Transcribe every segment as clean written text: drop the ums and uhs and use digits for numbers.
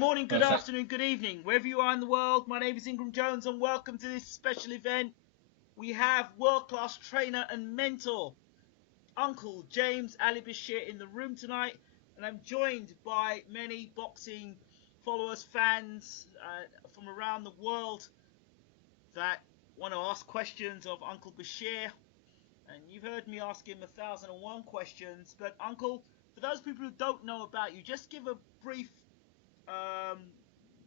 morning, good afternoon, good evening. Wherever you are in the world, my name is Ingram Jones and welcome to this special event. We have world-class trainer and mentor, Uncle James Ali Bashir in the room tonight. And I'm joined by many boxing followers, fans from around the world that want to ask questions of Uncle Bashir. And you've heard me ask him 1,001 questions. But Uncle, for those people who don't know about you, just give a brief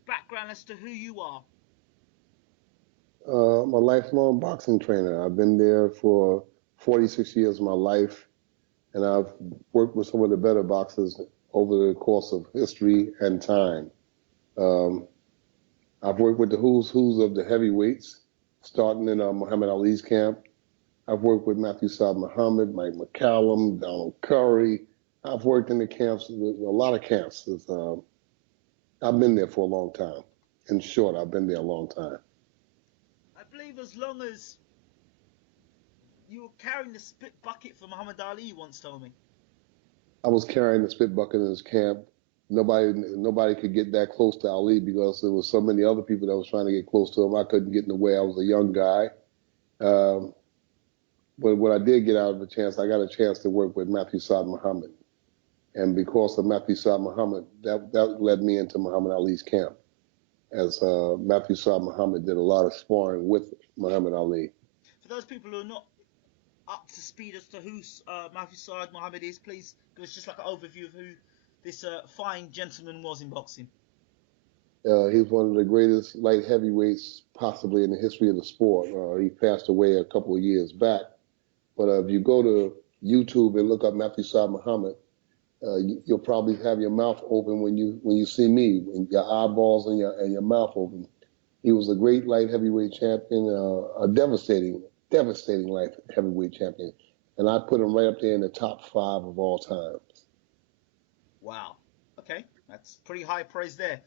background as to who you are. I'm a lifelong boxing trainer. I've been there for 46 years of my life, and I've worked with some of the better boxers over the course of history and time. I've worked with the who's of the heavyweights, starting in Muhammad Ali's camp. I've worked with Matthew Saad Muhammad, Mike McCallum, Donald Curry. I've worked in the camps, a lot of camps. I've been there for a long time. In short, I've been there a long time. I believe as long as you were carrying the spit bucket for Muhammad Ali, you once told me. I was carrying the spit bucket in his camp. Nobody could get that close to Ali because there was so many other people that was trying to get close to him. I couldn't get in the way. I was a young guy. But when I did get out of the chance, I got a chance to work with Matthew Saad Muhammad. And because of Matthew Saad Muhammad, that led me into Muhammad Ali's camp, as Matthew Saad Muhammad did a lot of sparring with Muhammad Ali. For those people who are not up to speed as to who Matthew Saad Muhammad is, please give us just like an overview of who this fine gentleman was in boxing. He's one of the greatest light heavyweights possibly in the history of the sport. He passed away a couple of years back. But if you go to YouTube and look up Matthew Saad Muhammad, you'll probably have your mouth open when you see me, your eyeballs and your mouth open. He was a great light heavyweight champion, a devastating light heavyweight champion, and I put him right up there in the top 5 of all time. Wow. Okay, that's pretty high praise there.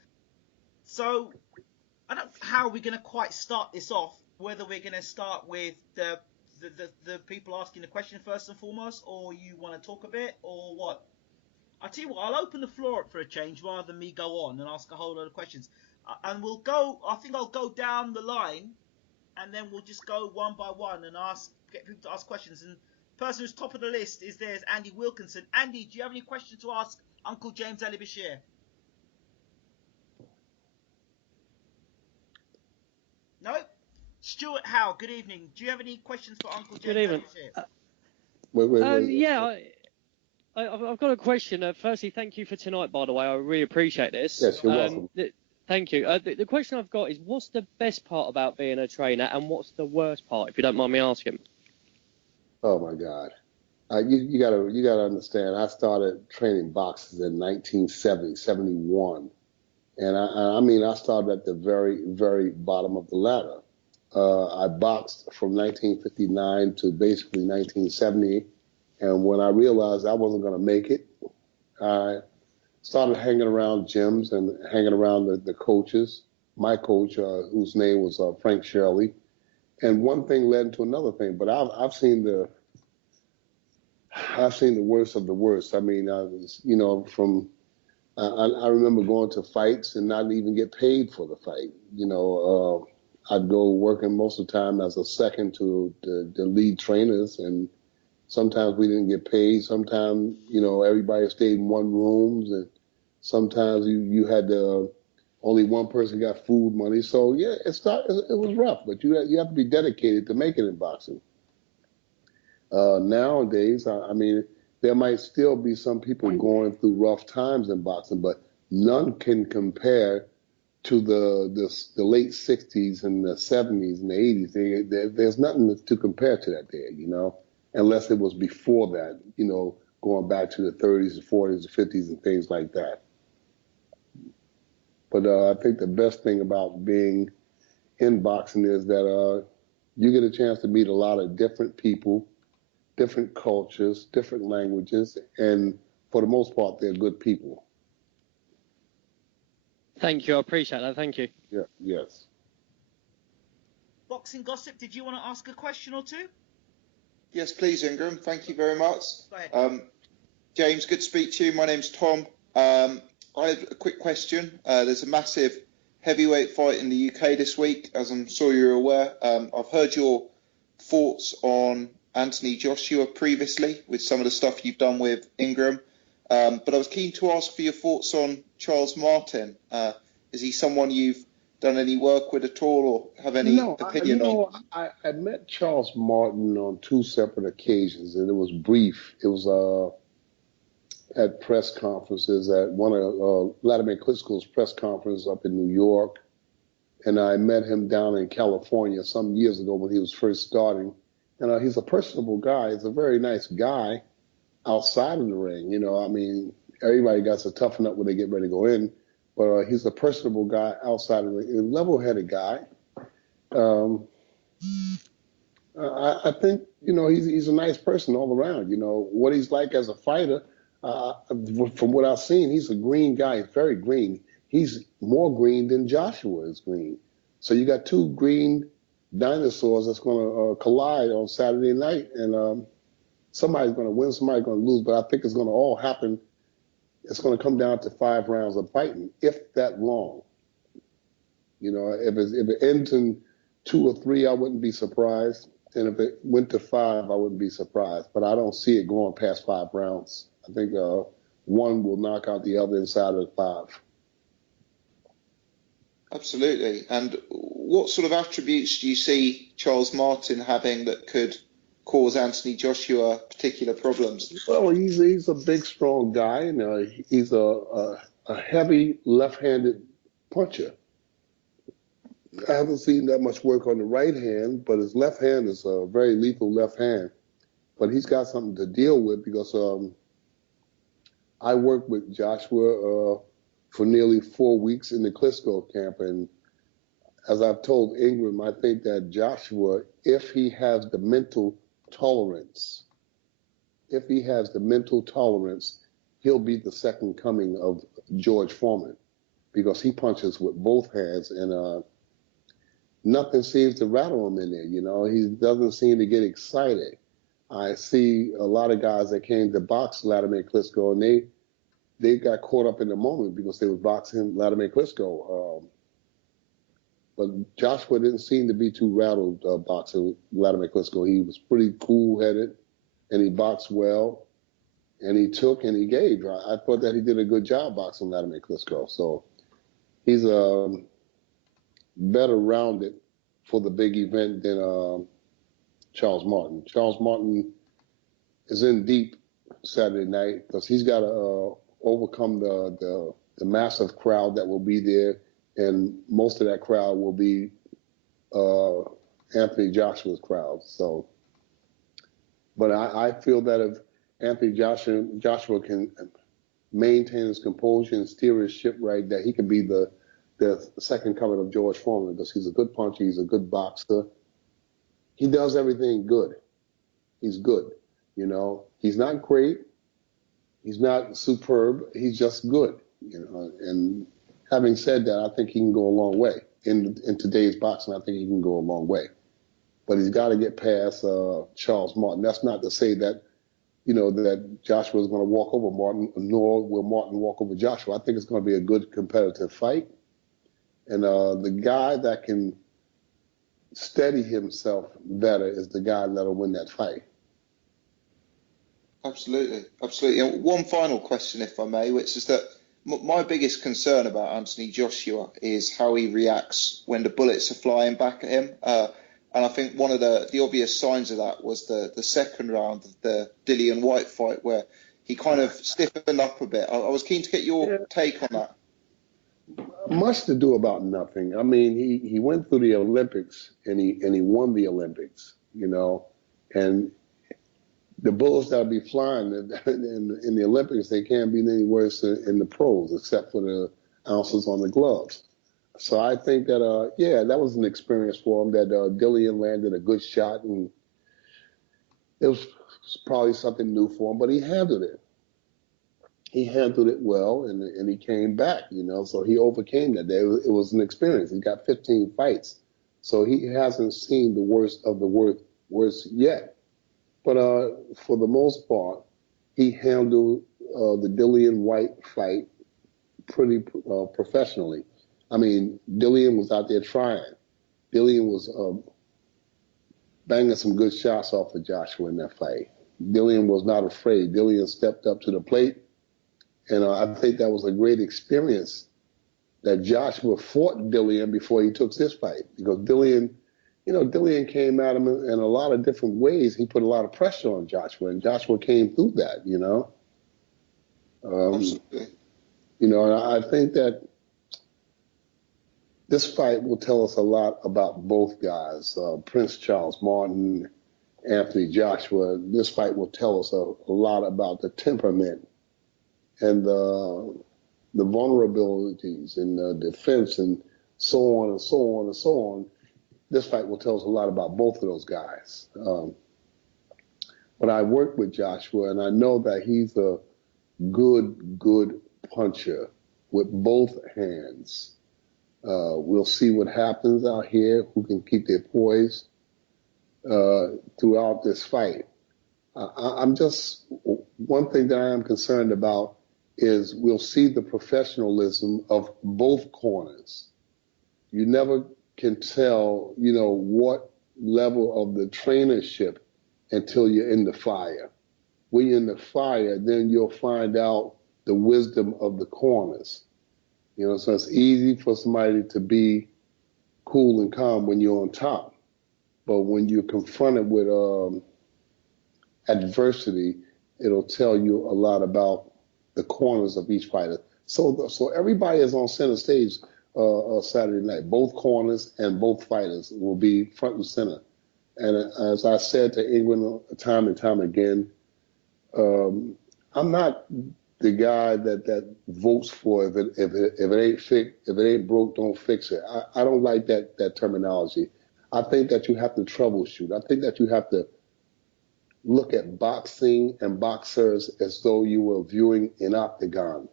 So I don't know how we're going to quite start this off. Whether we're going to start with the people asking the question first and foremost, or you want to talk a bit, or what? I'll tell you what, I'll open the floor up for a change rather than me go on and ask a whole lot of questions. And we'll go, I think I'll go down the line and then we'll just go one by one and get people to ask questions. And the person who's top of the list is Andy Wilkinson. Andy, do you have any questions to ask Uncle James Ali Bashir? No? Stuart Howe, good evening. Do you have any questions for Uncle James Ali Bashir? Wait. Yeah, I've got a question. Firstly, thank you for tonight, by the way. I really appreciate this. Yes, you're welcome. Thank you. The question I've got is, what's the best part about being a trainer, and what's the worst part, if you don't mind me asking? Oh my God, you gotta understand. I started training boxers in 1971, and I started at the very, very bottom of the ladder. I boxed from 1959 to basically 1970. And when I realized I wasn't going to make it, I started hanging around gyms and hanging around the coaches. My coach, whose name was Frank Shirley, and one thing led to another thing. But I've seen the worst of the worst. I mean, I remember going to fights and not even get paid for the fight. I'd go working most of the time as a second to the lead trainers, and sometimes we didn't get paid. Sometimes, everybody stayed in one room, and sometimes you had only one person got food money. So yeah, it was rough, but you have to be dedicated to make it in boxing. Nowadays, I mean, there might still be some people going through rough times in boxing, but none can compare to the late 60s and the 70s and the 80s. There's nothing to compare to that there, unless it was before that, going back to the 30s, the 40s, the 50s, and things like that. But I think the best thing about being in boxing is that you get a chance to meet a lot of different people, different cultures, different languages, and for the most part, they're good people. Thank you. I appreciate that. Thank you. Yeah. Yes. Boxing Gossip, did you want to ask a question or two? Yes, please, Ingram. Thank you very much. Go ahead. James, good to speak to you. My name's Tom. I have a quick question. There's a massive heavyweight fight in the UK this week, as I'm sure you're aware. I've heard your thoughts on Anthony Joshua previously with some of the stuff you've done with Ingram. But I was keen to ask for your thoughts on Charles Martin. Is he someone you've done any work with at all or have any opinion on? I met Charles Martin on 2 separate occasions, and it was brief. It was at press conferences at one of Vladimir Klitschko's press conference up in New York, and I met him down in California some years ago when he was first starting. And he's a personable guy. He's a very nice guy outside of the ring. You know, I mean, everybody got to toughen up when they get ready to go in, but he's a personable guy outside of the ring, a level-headed guy. I think, you know, he's a nice person all around. You know, what he's like as a fighter, from what I've seen, he's a green guy, very green. He's more green than Joshua is green. So you got 2 green dinosaurs that's going to collide on Saturday night, and somebody's going to win, somebody's going to lose, but I think it's going to all happen. It's going to come down to 5 rounds of fighting, if that long. You know, if it ends in 2 or 3, I wouldn't be surprised. And if it went to 5, I wouldn't be surprised. But I don't see it going past 5 rounds. I think one will knock out the other inside of 5. Absolutely. And what sort of attributes do you see Charles Martin having that could cause Anthony Joshua particular problems? Well, he's a big, strong guy, and he's a heavy left-handed puncher. I haven't seen that much work on the right hand, but his left hand is a very lethal left hand. But he's got something to deal with because I worked with Joshua for nearly 4 weeks in the Klitschko camp, and as I've told Ingram, I think that Joshua, if he has the mental tolerance, he'll be the second coming of George Foreman because he punches with both hands, and nothing seems to rattle him in there. You know, he doesn't seem to get excited. I see a lot of guys that came to box Vladimir Klitschko, and they got caught up in the moment because they was boxing Vladimir Klitschko. But Joshua didn't seem to be too rattled boxing Vladimir Klitschko. He was pretty cool-headed, and he boxed well, and he took and he gave. I thought that he did a good job boxing Vladimir Klitschko. So he's better rounded for the big event than Charles Martin. Charles Martin is in deep Saturday night because he's got to overcome the massive crowd that will be there, and most of that crowd will be Anthony Joshua's crowd. So, but I feel that if Anthony Joshua can maintain his composure and steer his ship right, that he can be the second coming of George Foreman because he's a good puncher, he's a good boxer. He does everything good. He's good, you know. He's not great. He's not superb. He's just good, you know. And having said that, I think he can go a long way. In today's boxing, I think he can go a long way. But he's got to get past Charles Martin. That's not to say that, you know, that Joshua is going to walk over Martin, nor will Martin walk over Joshua. I think it's going to be a good competitive fight. And the guy that can steady himself better is the guy that'll win that fight. Absolutely, absolutely. And one final question, if I may, which is that my biggest concern about Anthony Joshua is how he reacts when the bullets are flying back at him. And I think one of the obvious signs of that was the second round of the Dillian Whyte fight, where he kind of stiffened up a bit. I was keen to get your take on that. Much to do about nothing. I mean, he went through the Olympics and he won the Olympics, you know, and the bullets that'll be flying in the Olympics, they can't be any worse in the pros, except for the ounces on the gloves. So I think that, that was an experience for him, that Dillian landed a good shot, and it was probably something new for him, but he handled it. He handled it well, and he came back, you know, so he overcame that. It was an experience. He got 15 fights, so he hasn't seen the worst of the worst yet. But for the most part, he handled the Dillian Whyte fight professionally. I mean, Dillian was out there trying. Dillian was banging some good shots off of Joshua in that fight. Dillian was not afraid. Dillian stepped up to the plate, and I think that was a great experience that Joshua fought Dillian before he took this fight, because Dillian came at him in a lot of different ways. He put a lot of pressure on Joshua, and Joshua came through that. Absolutely. And I think that this fight will tell us a lot about both guys, Prince Charles Martin, Anthony Joshua. This fight will tell us a lot about the temperament and the vulnerabilities and the defense and so on and so on and so on. This fight will tell us a lot about both of those guys. But I worked with Joshua, and I know that he's a good puncher with both hands. We'll see what happens out here, who can keep their poise throughout this fight. I'm just, one thing that I am concerned about is we'll see the professionalism of both corners. You never can tell, what level of the trainership until you're in the fire. When you're in the fire, then you'll find out the wisdom of the corners. So it's easy for somebody to be cool and calm when you're on top. But when you're confronted with adversity, it'll tell you a lot about the corners of each fighter. So everybody is on center stage Saturday night. Both corners and both fighters will be front and center. And as I said to England time and time again, I'm not the guy that votes for if it ain't broke, don't fix it. I don't like that terminology. I think that you have to troubleshoot. I think that you have to look at boxing and boxers as though you were viewing an octagon.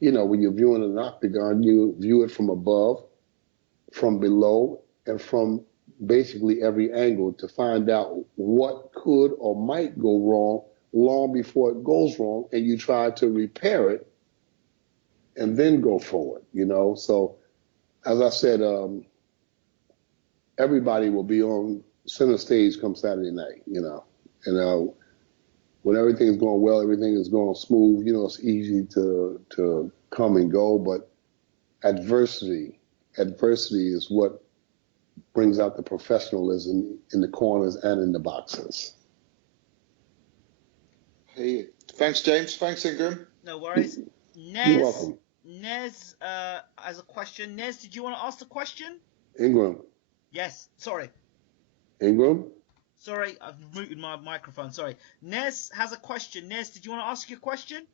When you're viewing an octagon, you view it from above, from below, and from basically every angle to find out what could or might go wrong long before it goes wrong, and you try to repair it and then go forward, So, as I said, everybody will be on center stage come Saturday night, And when everything is going well, everything is going smooth, it's easy to come and go, but adversity is what brings out the professionalism in the corners and in the boxes. Hey, thanks, James. Thanks, Ingram. No worries. You're welcome. Nez has a question. Nez, did you want to ask the question? Ingram. Yes. Sorry. Ingram? Sorry, I've muted my microphone. Sorry. Nez has a question. Nez, did you want to ask your question?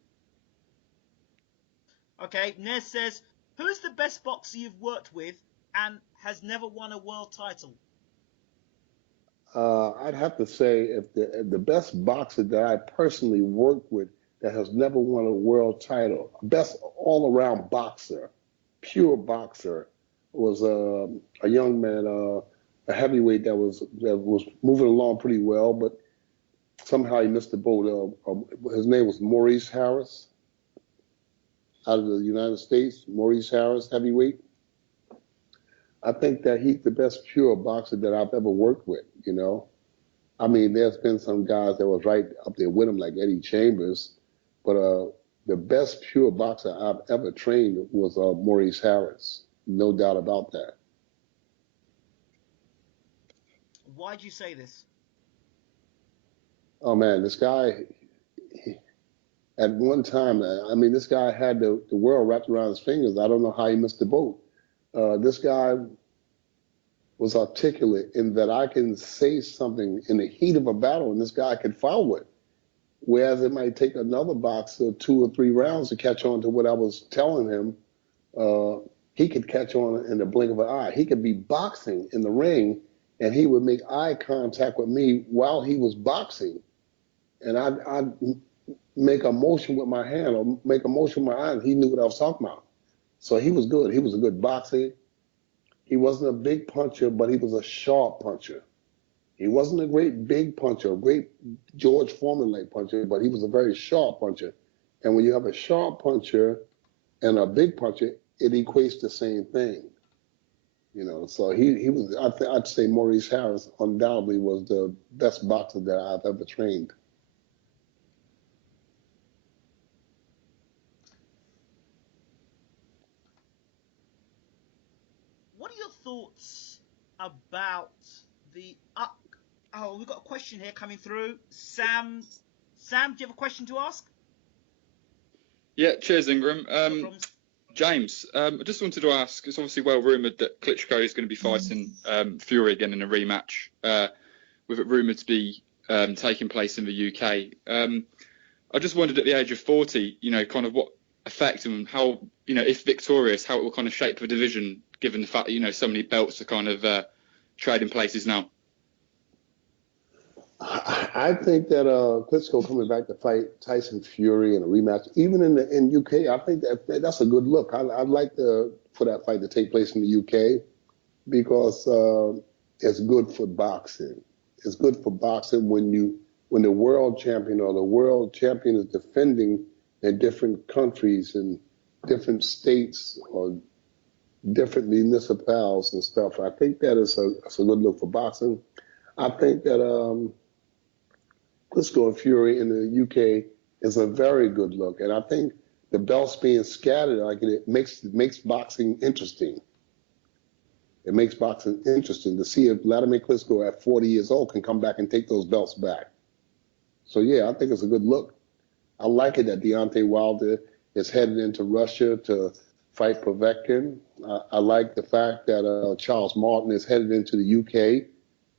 Okay. Nez says, who's the best boxer you've worked with and has never won a world title? I'd have to say if the best boxer that I personally worked with that has never won a world title, best all-around boxer, pure boxer, was a young man, a heavyweight that was moving along pretty well, but somehow he missed the boat. His name was Maurice Harris, out of the United States. Maurice Harris, heavyweight. I think that he's the best pure boxer that I've ever worked with, I mean, there's been some guys that was right up there with him, like Eddie Chambers, but the best pure boxer I've ever trained was Maurice Harris. No doubt about that. Why do you say this? Oh, man, this guy, at one time, I mean, this guy had the world wrapped around his fingers. I don't know how he missed the boat. This guy was articulate in that I can say something in the heat of a battle and this guy could follow it. Whereas it might take another boxer 2 or 3 rounds to catch on to what I was telling him. He could catch on in the blink of an eye. He could be boxing in the ring and he would make eye contact with me while he was boxing. And I'd make a motion with my hand or make a motion with my eye and he knew what I was talking about. So he was good. He was a good boxer. He wasn't a big puncher, but he was a sharp puncher. He wasn't a great big puncher, a great George Foreman-like puncher, but he was a very sharp puncher. And when you have a sharp puncher and a big puncher, it equates the same thing. So he was. I'd say Maurice Harris undoubtedly was the best boxer that I've ever trained. What are your thoughts about the up? Oh, we've got a question here coming through. Sam, do you have a question to ask? Yeah, cheers, Ingram. No problems. James, I just wanted to ask, it's obviously well rumoured that Klitschko is going to be fighting Fury again in a rematch, with it rumoured to be taking place in the UK. I just wondered at the age of 40, kind of what effect and how, if victorious, how it will kind of shape the division, given the fact that, so many belts are kind of trading places now. I think that Klitschko coming back to fight Tyson Fury in a rematch, even in UK, I think that's a good look. I'd like for that fight to take place in the UK because it's good for boxing. It's good for boxing when the world champion or the world champion is defending in different countries and different states or different municipalities and stuff. I think that is a good look for boxing. I think that Klitschko and Fury in the UK is a very good look, and I think the belts being scattered like it makes boxing interesting. It makes boxing interesting to see if Vladimir Klitschko at 40 years old can come back and take those belts back. So yeah, I think it's a good look. I like it that Deontay Wilder is headed into Russia to fight Povetkin. I like the fact that Charles Martin is headed into the UK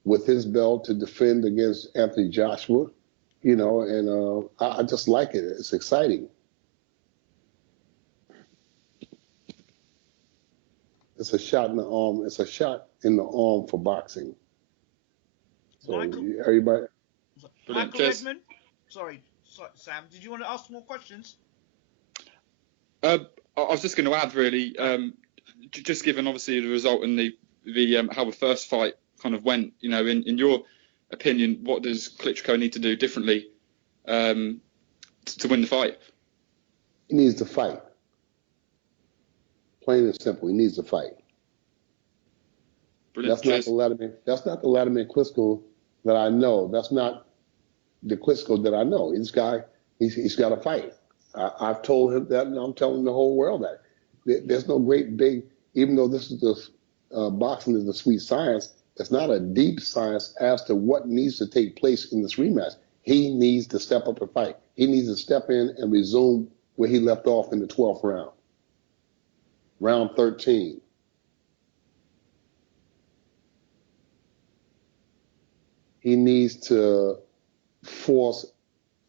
with his belt to defend against Anthony Joshua. And I just like it. It's exciting. It's a shot in the arm. It's a shot in the arm for boxing. So everybody. Michael Redmond. Sorry, Sam. Did you want to ask more questions? I was just going to add, really, just given obviously the result and the how the first fight kind of went. In your opinion, what does Klitschko need to do differently to win the fight? He needs to fight. Plain and simple, he needs to fight. Brilliant. That's not the Vladimir Klitschko that I know. That's not the Klitschko that I know. He's got to fight. I've told him that, and I'm telling the whole world that. There's no great big, even though this is the boxing is the sweet science, it's not a deep science as to what needs to take place in this rematch. He needs to step up and fight. He needs to step in and resume where he left off in the 12th round. Round 13. He needs to force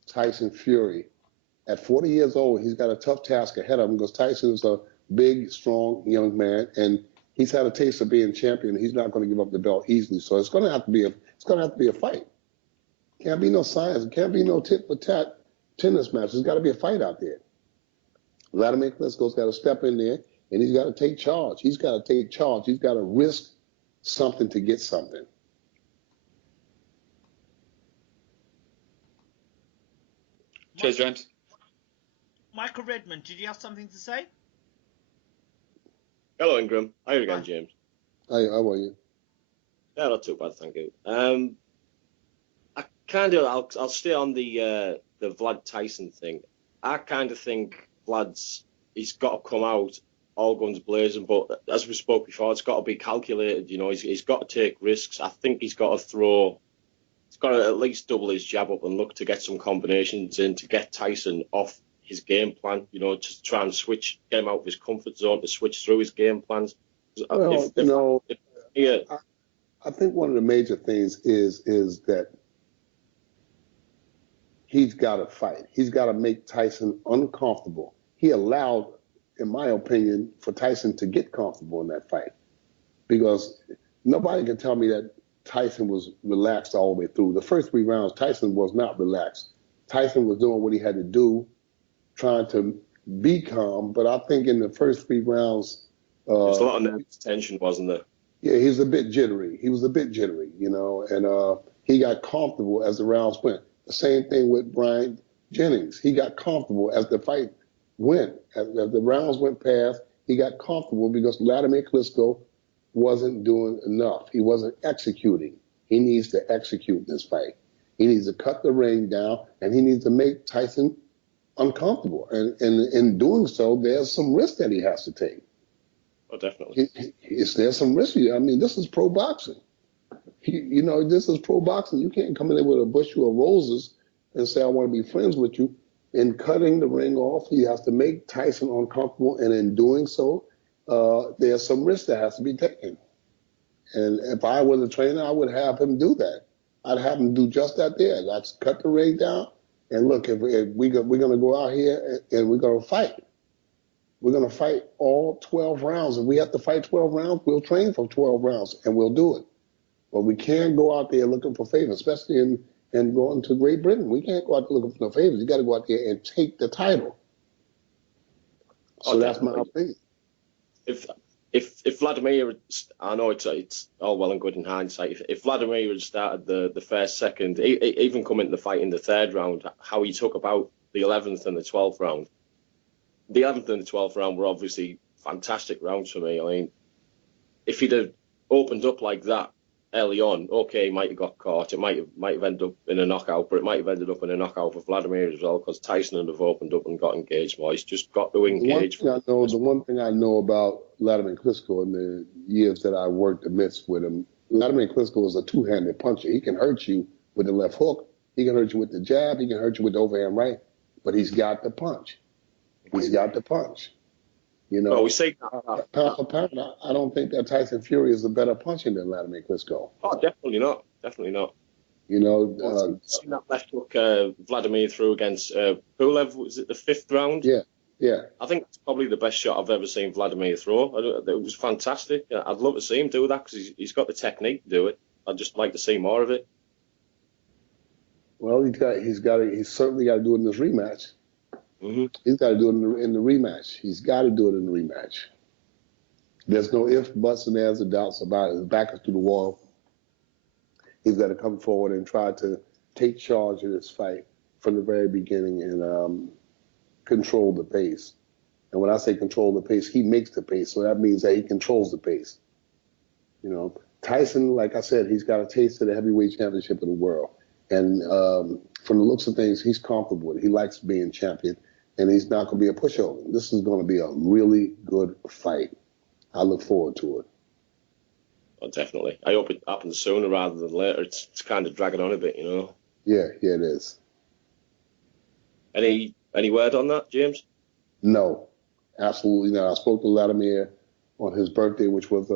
Tyson Fury. At 40 years old, he's got a tough task ahead of him because Tyson is a big, strong young man, and he's had a taste of being champion. He's not going to give up the belt easily. So it's going to have to be a fight. Can't be no science. Can't be no tit for tat tennis match. There's got to be a fight out there. Vladimir Klitschko's got to step in there, and he's got to take charge. He's got to take charge. He's got to risk something to get something. Cheers, James. Michael Redmond, did you have something to say? Hello, Ingram. How are you again, James? Hi, how are you? Yeah, not too bad, thank you. I'll stay on the Vlad Tyson thing. I kind of think he's got to come out all guns blazing, but as we spoke before, it's got to be calculated. He's got to take risks. I think he's got to at least double his jab up and look to get some combinations in to get Tyson off his game plan, to try and get him out of his comfort zone, to switch through his game plans. Well, I think one of the major things is that he's got to fight. He's got to make Tyson uncomfortable. He allowed, in my opinion, for Tyson to get comfortable in that fight because nobody can tell me that Tyson was relaxed all the way through. The first 3 rounds, Tyson was not relaxed. Tyson was doing what he had to do, trying to be calm. But I think in the first 3 rounds, there's a lot of nervous tension, wasn't there? Yeah, he was a bit jittery. And he got comfortable as the rounds went. The same thing with Brian Jennings. He got comfortable as the fight went. As the rounds went past, he got comfortable because Vladimir Klitschko wasn't doing enough. He wasn't executing. He needs to execute in this fight. He needs to cut the ring down, and he needs to make Tyson uncomfortable. And in doing so, there's some risk that he has to take. Oh, definitely. There's some risk. I mean, this is pro boxing. This is pro boxing. You can't come in there with a bushel of roses and say, I want to be friends with you. In cutting the ring off, he has to make Tyson uncomfortable. And in doing so, there's some risk that has to be taken. And if I was a trainer, I would have him do that. I'd have him do just that there. Let's cut the ring down. And look, if we're going to go out here and we're going to fight. We're going to fight all 12 rounds. If we have to fight 12 rounds, we'll train for 12 rounds, and we'll do it. But we can't go out there looking for favors, especially in going to Great Britain. We can't go out there looking for no favors. You got to go out there and take the title. So that's my opinion. If Vladimir, I know it's all well and good in hindsight. If Vladimir had started the first, second, even come into the fight in the third round, how he took about the 11th and the 12th round. The 11th and the 12th round were obviously fantastic rounds for me. I mean, if he'd have opened up like that early on, okay, he might have got caught. It might have ended up in a knockout, but it might have ended up in a knockout for Vladimir as well, because Tyson would have opened up and got engaged more. He's just got to engage. The one thing I know about Vladimir Klitschko in the years that I worked amidst with him, Vladimir Klitschko is a two-handed puncher. He can hurt you with the left hook. He can hurt you with the jab. He can hurt you with the overhand right, but he's got the punch. He's got the punch. We say pound for pound, I don't think that Tyson Fury is a better puncher than Vladimir Klitschko. Oh, definitely not. Definitely not. Seen that left hook Vladimir threw against Pulev, was it the 5th round? Yeah. I think it's probably the best shot I've ever seen Vladimir throw. It was fantastic. I'd love to see him do that because he's got the technique to do it. I'd just like to see more of it. Well, he's certainly got to do it in this rematch. Mm-hmm. He's got to do it in the rematch. He's got to do it in the rematch. There's no ifs, buts, and there's doubts about it. His back is to the wall. He's got to come forward and try to take charge of this fight from the very beginning and control the pace. And when I say control the pace, he makes the pace. So that means that he controls the pace. Tyson, like I said, he's got a taste of the heavyweight championship of the world. And from the looks of things, he's comfortable with it. He likes being champion. And he's not going to be a pushover. This is going to be a really good fight. I look forward to it. Oh, definitely. I hope it happens sooner rather than later. It's kind of dragging on a bit, Yeah, it is. Any word on that, James? No, absolutely not. I spoke to Vladimir on his birthday, which was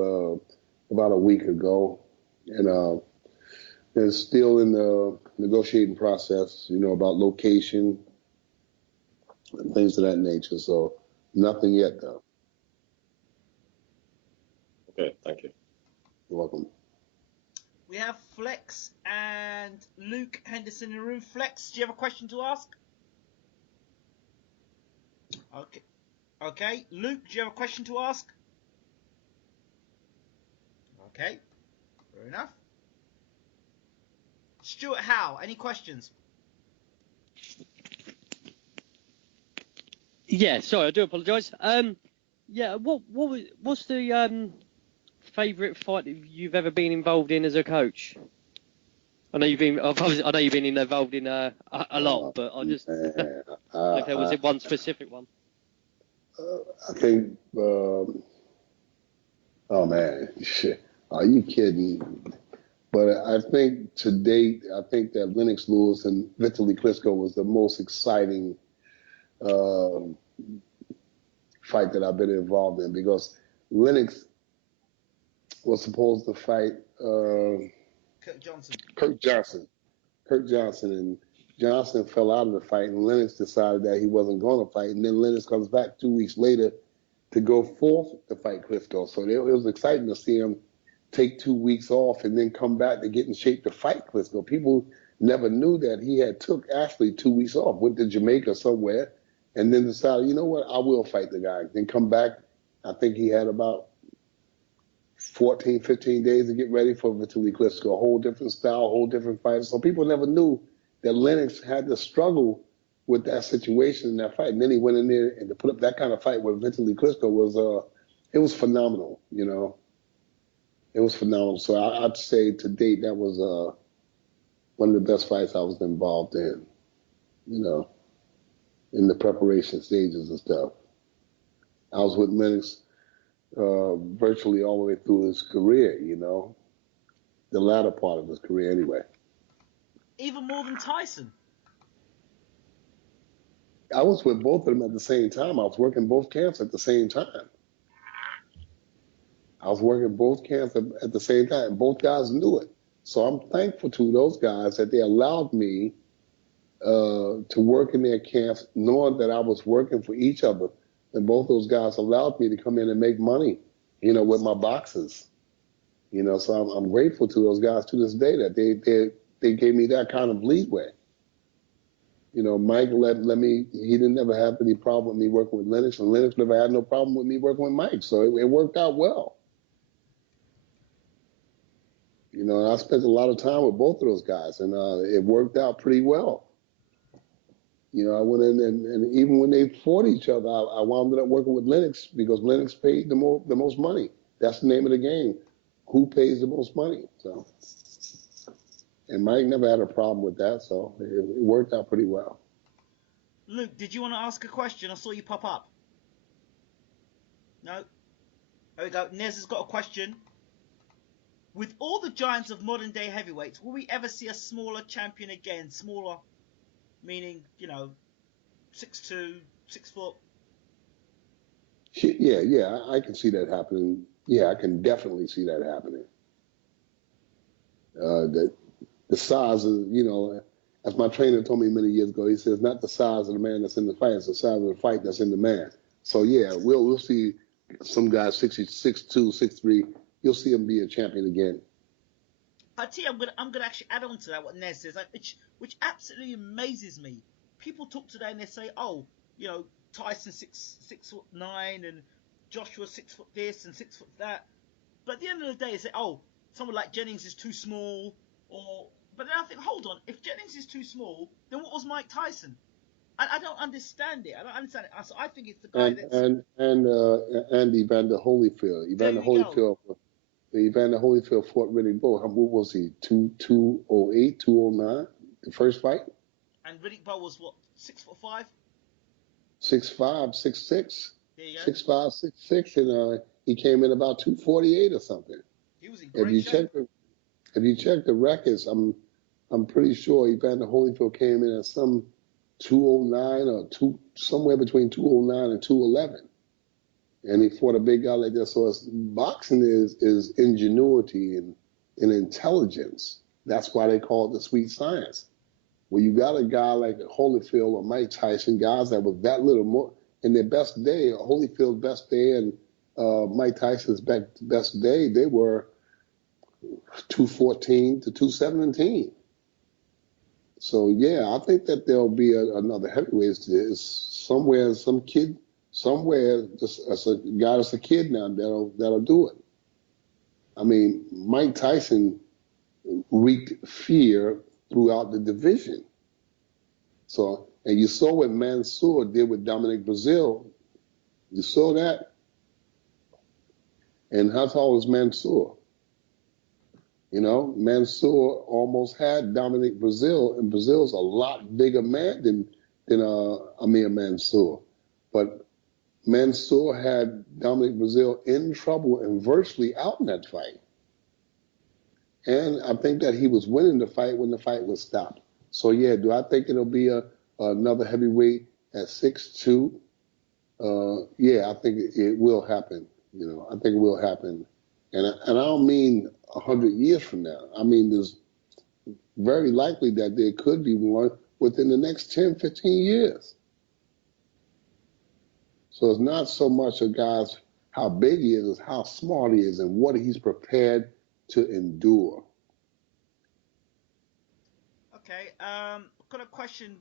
about a week ago. And they're still in the negotiating process, about location and things of that nature. So nothing yet, though. Okay, thank you. You're welcome. We have Flex and Luke Henderson in the room. Flex, do you have a question to ask? Okay. Luke, do you have a question to ask? Okay, fair enough. Stuart Howe, any questions? Yeah, sorry, I do apologise. What's the favourite fight that you've ever been involved in as a coach? I know you've been involved in a lot, but I just if there was one specific one. I think. Oh man, shit. Are you kidding? But I think to date, that Lennox Lewis and Vitaly Klitschko was the most exciting fight that I've been involved in, because Lennox was supposed to fight Kirk Johnson, and Johnson fell out of the fight, and Lennox decided that he wasn't going to fight, and then Lennox comes back 2 weeks later to go forth to fight Klitschko. So it was exciting to see him take 2 weeks off and then come back to get in shape to fight Klitschko. People never knew that he had took actually 2 weeks off, went to Jamaica somewhere, and then decided, you know what, I will fight the guy. Then come back. I think he had about 14, 15 days to get ready for Vitaly Klitschko. A whole different style, a whole different fight. So people never knew that Lennox had to struggle with that situation in that fight. And then he went in there and to put up that kind of fight with Fury-Klitschko was it was phenomenal. You know, it was phenomenal. So I'd say to date that was one of the best fights I was involved in. You know, in the preparation stages and stuff. I was with Lennox virtually all the way through his career. You know, the latter part of his career anyway. Even more than Tyson. I was with both of them at the same time. I was working both camps at the same time. I was working both camps at the same time. Both guys knew it. So I'm thankful to those guys that they allowed me to work in their camps, knowing that I was working for each other. And both those guys allowed me to come in and make money, you know, with my boxes. You know, so I'm grateful to those guys to this day that they gave me that kind of leeway. You know, Mike let me, he didn't never have any problem with me working with Lennox, and Lennox never had no problem with me working with Mike. So it worked out well. You know, I spent a lot of time with both of those guys, and it worked out pretty well. You know, I went in and even when they fought each other, I wound up working with Lennox because Lennox paid the most money. That's the name of the game. Who pays the most money? So, and Mike never had a problem with that, so it worked out pretty well. Luke, did you want to ask a question? I saw you pop up. No? There we go. Nez has got a question. With all the giants of modern day heavyweights, will we ever see a smaller champion again? Smaller, meaning, you know, 6'2", 6 foot. Yeah, I can see that happening. Yeah, I can definitely see that happening. The size of, you know, as my trainer told me many years ago, he says, not the size of the man that's in the fight, it's the size of the fight that's in the man. So yeah, we'll see some guys 6'2", 6'3", you'll see him be a champion again. I tell you, I'm gonna actually add on to that what Nez says, which absolutely amazes me. People talk today and they say, oh, you know, Tyson 6'9" and Joshua 6 foot this and 6 foot that. But at the end of the day, they say, oh, someone like Jennings is too small, but then I think, hold on, if Jennings is too small, then what was Mike Tyson? I don't understand it. So I think it's the guy And Evander Holyfield. Evander Holyfield fought Riddick Bowe. What was he? 208, 209? The first fight? And Riddick Bowe was what, 6'5"? 6'5", 6'6". There you go. 6'5", 6'6", and he came in about 248 or something. He was in great shape. If you check the records, I'm pretty sure Evander Holyfield came in at some 209 or somewhere between 209 and 211. And he fought a big guy like that. So boxing is ingenuity and intelligence. That's why they call it the sweet science. Well, you got a guy like Holyfield or Mike Tyson, guys that was that little more in their best day. Holyfield's best day and Mike Tyson's best day, they were 214 to 217. So yeah, I think that there'll be another heavyweight somewhere, some kid somewhere, just as a guy that's a kid now that'll do it. I mean, Mike Tyson wreaked fear throughout the division. So, and you saw what Mansour did with Dominic Brazil. You saw that. And how tall was Mansour? You know, Mansour almost had Dominic Brazil, and Brazil's a lot bigger man than Amir Mansour. But Mansour had Dominic Brazil in trouble and virtually out in that fight. And I think that he was winning the fight when the fight was stopped. So yeah, do I think it'll be another heavyweight at 6'2"? Yeah, I think it will happen. You know, I think it will happen. And I don't mean 100 years from now. I mean, there's very likely that there could be one within the next 10, 15 years. So it's not so much a guy's how big he is, it's how smart he is and what he's prepared to endure. Okay, got a question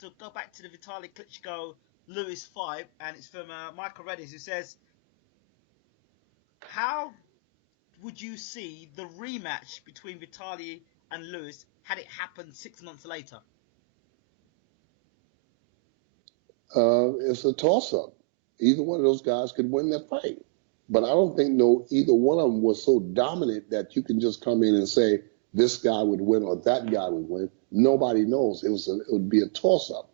to go back to the Vitali Klitschko Lewis 5, and it's from Michael Redis, who says, how would you see the rematch between Vitali and Lewis had it happened 6 months later? It's a toss-up. Either one of those guys could win that fight. But I don't think either one of them was so dominant that you can just come in and say this guy would win or that guy would win. Nobody knows. It would be a toss-up.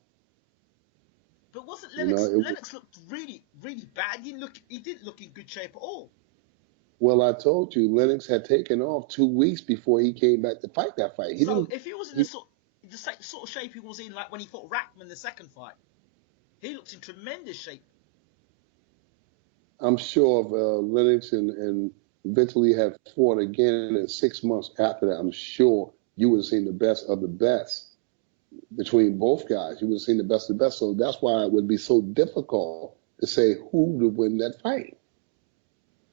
But wasn't Lennox? Lennox looked really, really bad. He didn't look in good shape at all. Well, I told you, Lennox had taken off 2 weeks before he came back to fight that fight. If he was in the same sort of shape he was in, like when he fought Rackman the second fight, he looked in tremendous shape. I'm sure if Lennox and Vitaly had fought again in 6 months after that, I'm sure you would have seen the best of the best between both guys. You would have seen the best of the best. So that's why it would be so difficult to say who would win that fight.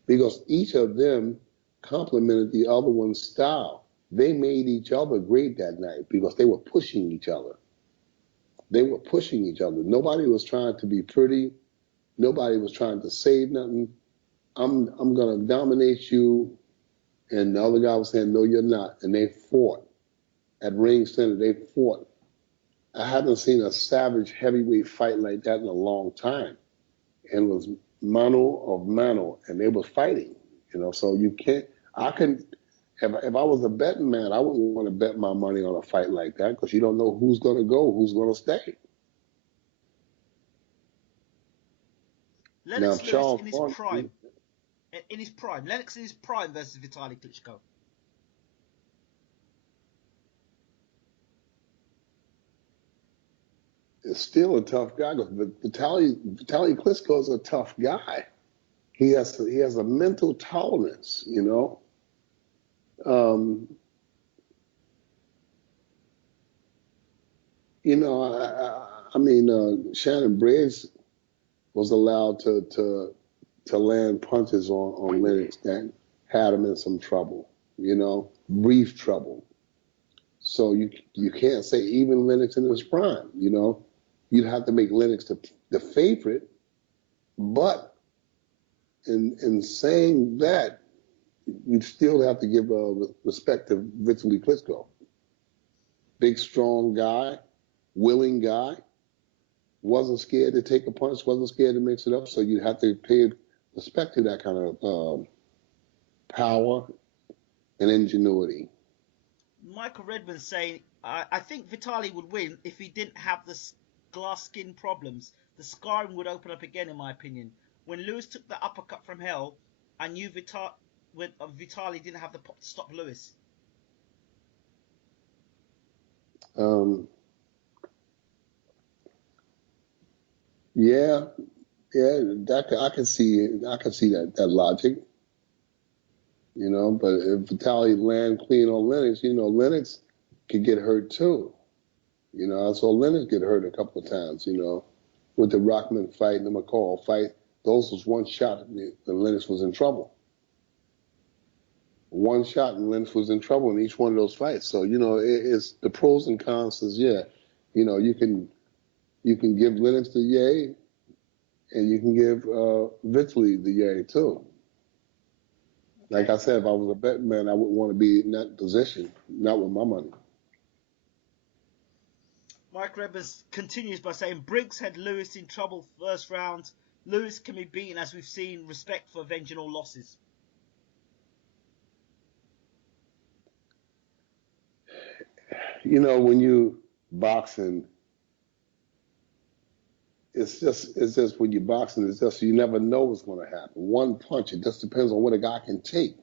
Because each of them complemented the other one's style. They made each other great that night because they were pushing each other. They were pushing each other. Nobody was trying to be pretty. Nobody was trying to save nothing. I'm going to dominate you. And the other guy was saying, no, you're not. And they fought. At Ring Center, they fought. I haven't seen a savage heavyweight fight like that in a long time. And it was mano of mano, and they were fighting. So you can't. If I was a betting man, I wouldn't want to bet my money on a fight like that because you don't know who's going to go, who's going to stay. Lennox Lewis in his prime. In his prime. Lennox in his prime versus Vitaly Klitschko. Is still a tough guy. Vitaly Klitschko is a tough guy. He has a mental tolerance, Shannon Briggs was allowed to land punches on Lennox that had him in some trouble, brief trouble. So you can't say even Lennox in his prime, You'd have to make Lennox the favorite, but in saying that, you'd still have to give respect to Vitaly Klitschko. Big, strong guy, willing guy, wasn't scared to take a punch, wasn't scared to mix it up. So you have to pay respect to that kind of power and ingenuity. Michael Redmond's saying, I think Vitaly would win if he didn't have the glass skin problems. The scarring would open up again, in my opinion. When Lewis took the uppercut from hell, I knew Vitaly didn't have the pop to stop Lewis. Yeah, I can see that logic. But if Vitaly land clean on Lennox, Lennox could get hurt too. I saw Lennox get hurt a couple of times, with the Rockman fight and the McCall fight. Those was one shot and Lennox was in trouble. One shot and Lennox was in trouble in each one of those fights. So, it's the pros and cons is, you can give Lennox the yay and you can give Vitaly the yay too. Like I said, if I was a betting man, I wouldn't want to be in that position, not with my money. Mike Rebbers continues by saying, Briggs had Lewis in trouble first round. Lewis can be beaten, as we've seen. Respect for avenging all losses. When you boxing, it's just when you're boxing, it's just you never know what's going to happen. One punch, it just depends on what a guy can take.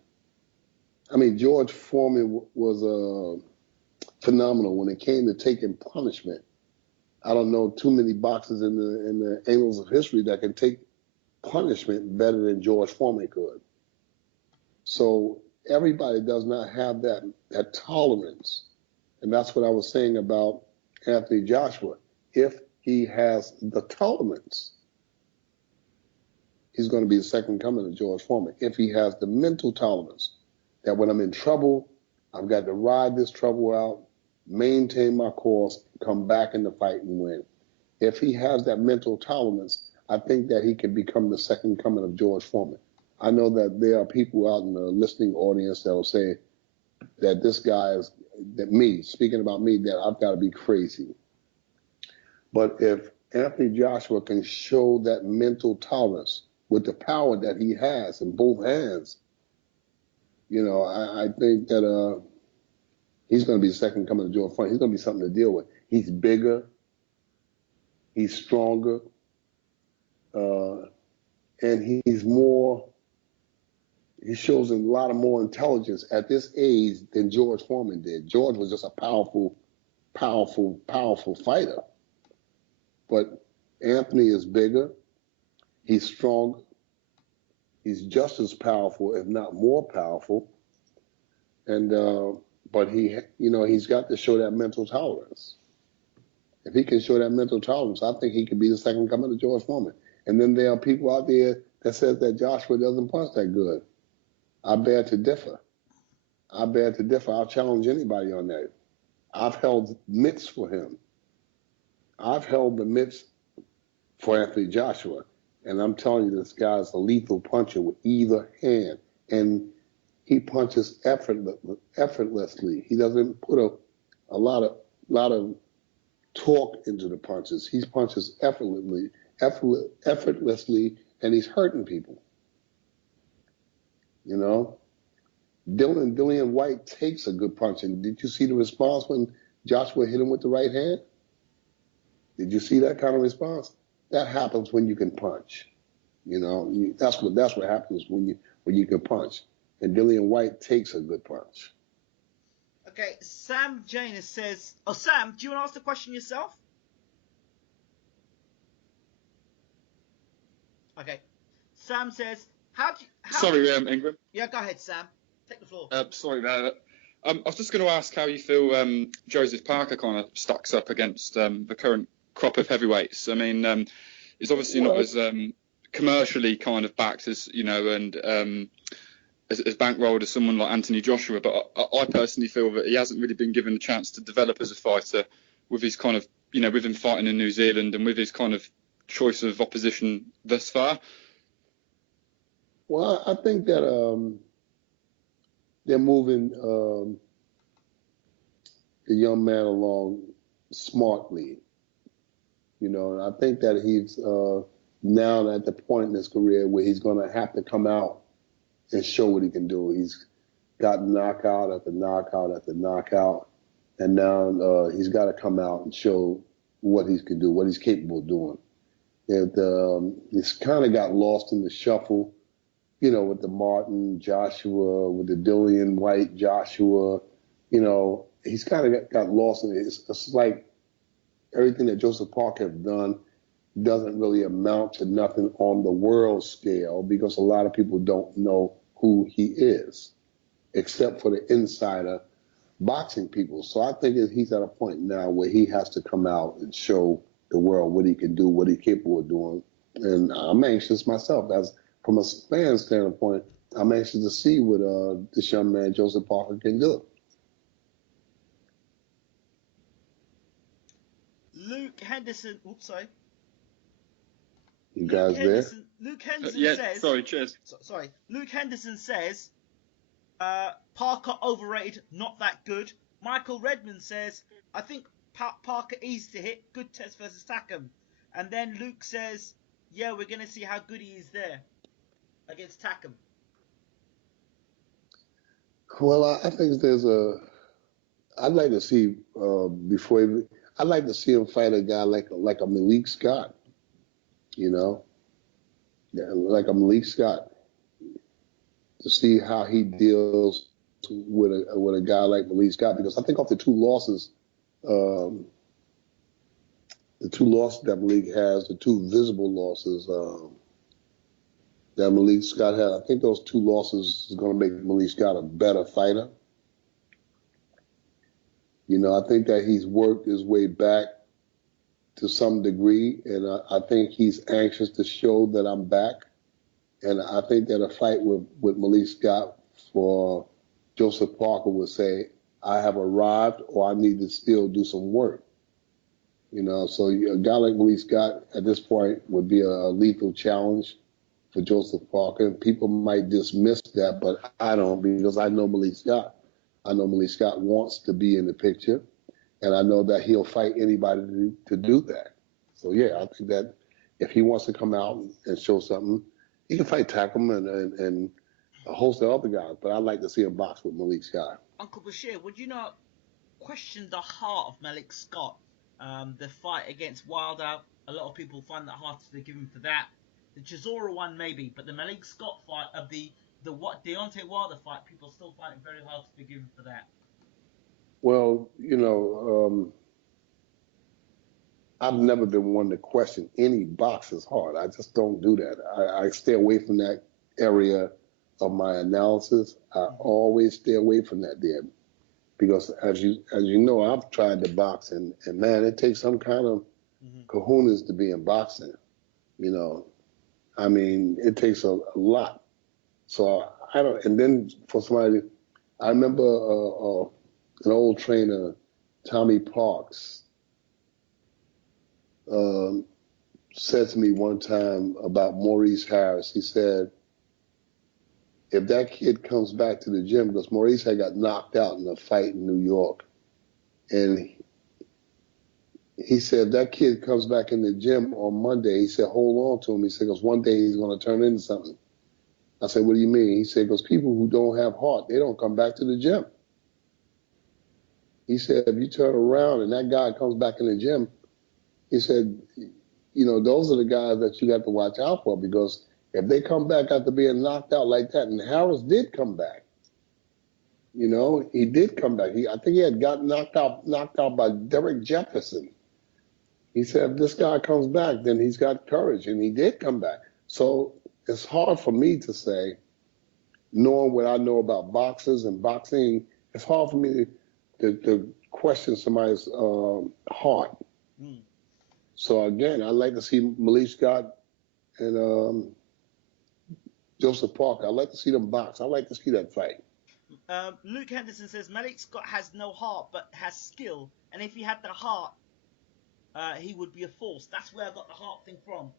I mean, George Foreman was phenomenal when it came to taking punishment. I don't know too many boxers in the annals of history that can take punishment better than George Foreman could. So everybody does not have that tolerance. And that's what I was saying about Anthony Joshua. If he has the tolerance, he's going to be the second coming of George Foreman. If he has the mental tolerance, that when I'm in trouble, I've got to ride this trouble out, maintain my course, come back in the fight and win. If he has that mental tolerance, I think that he can become the second coming of George Foreman. I know that there are people out in the listening audience that will say that this guy speaking about me, that I've got to be crazy. But if Anthony Joshua can show that mental tolerance with the power that he has in both hands. You know, I think that he's going to be the second coming of George Foreman. He's going to be something to deal with. He's bigger. He's stronger. And he's more, he shows a lot of more intelligence at this age than George Foreman did. George was just a powerful fighter. But Anthony is bigger. He's stronger. He's just as powerful, if not more powerful. And but he's got to show that mental tolerance. If he can show that mental tolerance, I think he could be the second coming of George Foreman. And then there are people out there that says that Joshua doesn't punch that good. I bear to differ. I'll challenge anybody on that. I've held mitts for him. I've held the mitts for Anthony Joshua. And I'm telling you, this guy's a lethal puncher with either hand. And he punches effortlessly. He doesn't put a lot of torque into the punches. He punches effortlessly, and he's hurting people. You know, Dillian White takes a good punch. And did you see the response when Joshua hit him with the right hand? Did you see that kind of response? That happens when you can punch. You know, that's what happens when you can punch. And Dillian White takes a good punch. Okay, Sam Janus says, Sam, do you want to ask the question yourself? Okay. Sam says, Sorry, Ingram. Yeah, go ahead, Sam. Take the floor. Sorry about that. I was just going to ask how you feel Joseph Parker kind of stacks up against the current crop of heavyweights. I mean, he's obviously not as commercially kind of backed as, you know, and as bankrolled as someone like Anthony Joshua, but I personally feel that he hasn't really been given a chance to develop as a fighter with his kind of, you know, with him fighting in New Zealand and with his kind of choice of opposition thus far. Well, I think that they're moving the young man along smartly, you know, and I think that he's now at the point in his career where he's going to have to come out and show what he can do. He's got knockout after knockout after knockout, and now he's got to come out and show what he can do, what he's capable of doing. And he's kind of got lost in the shuffle, you know, with the Martin Joshua, with the Dillian White Joshua. You know, he's kind of got lost in it. It's like everything that Joseph Parker has done doesn't really amount to nothing on the world scale because a lot of people don't know who he is, except for the insider boxing people. So I think he's at a point now where he has to come out and show the world what he can do, what he's capable of doing. And I'm anxious myself, as from a fan standpoint, I'm anxious to see what this young man, Joseph Parker, can do. Luke Henderson, oops, sorry. You guys there? Luke Henderson Yeah, says... sorry, cheers. Sorry. Luke Henderson says, Parker overrated, not that good. Michael Redmond says, I think Parker easy to hit, good test versus Takam. And then Luke says, yeah, we're going to see how good he is there against Takam. Well, I think I'd like to see, I'd like to see him fight a guy like a Malik Scott. You know, like a Malik Scott, to see how he deals with a guy like Malik Scott, because I think off the two losses that Malik has, the two visible losses that Malik Scott had, I think those two losses is going to make Malik Scott a better fighter. You know, I think that he's worked his way back to some degree, and I think he's anxious to show that I'm back. And I think that a fight with Malik Scott for Joseph Parker would say, I have arrived, or I need to still do some work. You know, so a guy like Malik Scott at this point would be a lethal challenge for Joseph Parker. And people might dismiss that, but I don't, because I know Malik Scott. I know Malik Scott wants to be in the picture. And I know that he'll fight anybody to do that. So yeah, I think that if he wants to come out and show something, he can fight Takam and a host of other guys. But I'd like to see a box with Malik Scott. Uncle Bashir, would you not question the heart of Malik Scott? The fight against Wilder, a lot of people find that hard to forgive him for that. The Chisora one maybe, but the Malik Scott fight of the Deontay Wilder fight, people still find it very hard to forgive him for that. Well, I've never been one to question any boxer's heart. I just don't do that. I stay away from that area of my analysis. I always stay away from that there. Because as you know, I've tried to box and man, it takes some kind of kahunas to be in boxing. I mean, it takes a lot. So I don't. And then for somebody, I remember an old trainer, Tommy Parks, said to me one time about Maurice Harris. He said, if that kid comes back to the gym, because Maurice had got knocked out in a fight in New York, and he said, that kid comes back in the gym on Monday. He said, hold on to him. He said, because one day he's going to turn into something. I said, what do you mean? He said, because people who don't have heart, they don't come back to the gym. He said, if you turn around and that guy comes back in the gym, he said, those are the guys that you got to watch out for, because if they come back after being knocked out like that, and Harris did come back, he did come back. I think he had gotten knocked out by Derek Jefferson. He said, if this guy comes back, then he's got courage, and he did come back. So it's hard for me to say, knowing what I know about boxers and boxing, it's hard for me to question somebody's heart. So again, I'd like to see Malik Scott and Joseph Parker. I'd like to see them box. I'd like to see that fight. Luke Henderson says Malik Scott has no heart but has skill, and if he had the heart, he would be a force. That's where I got the heart thing from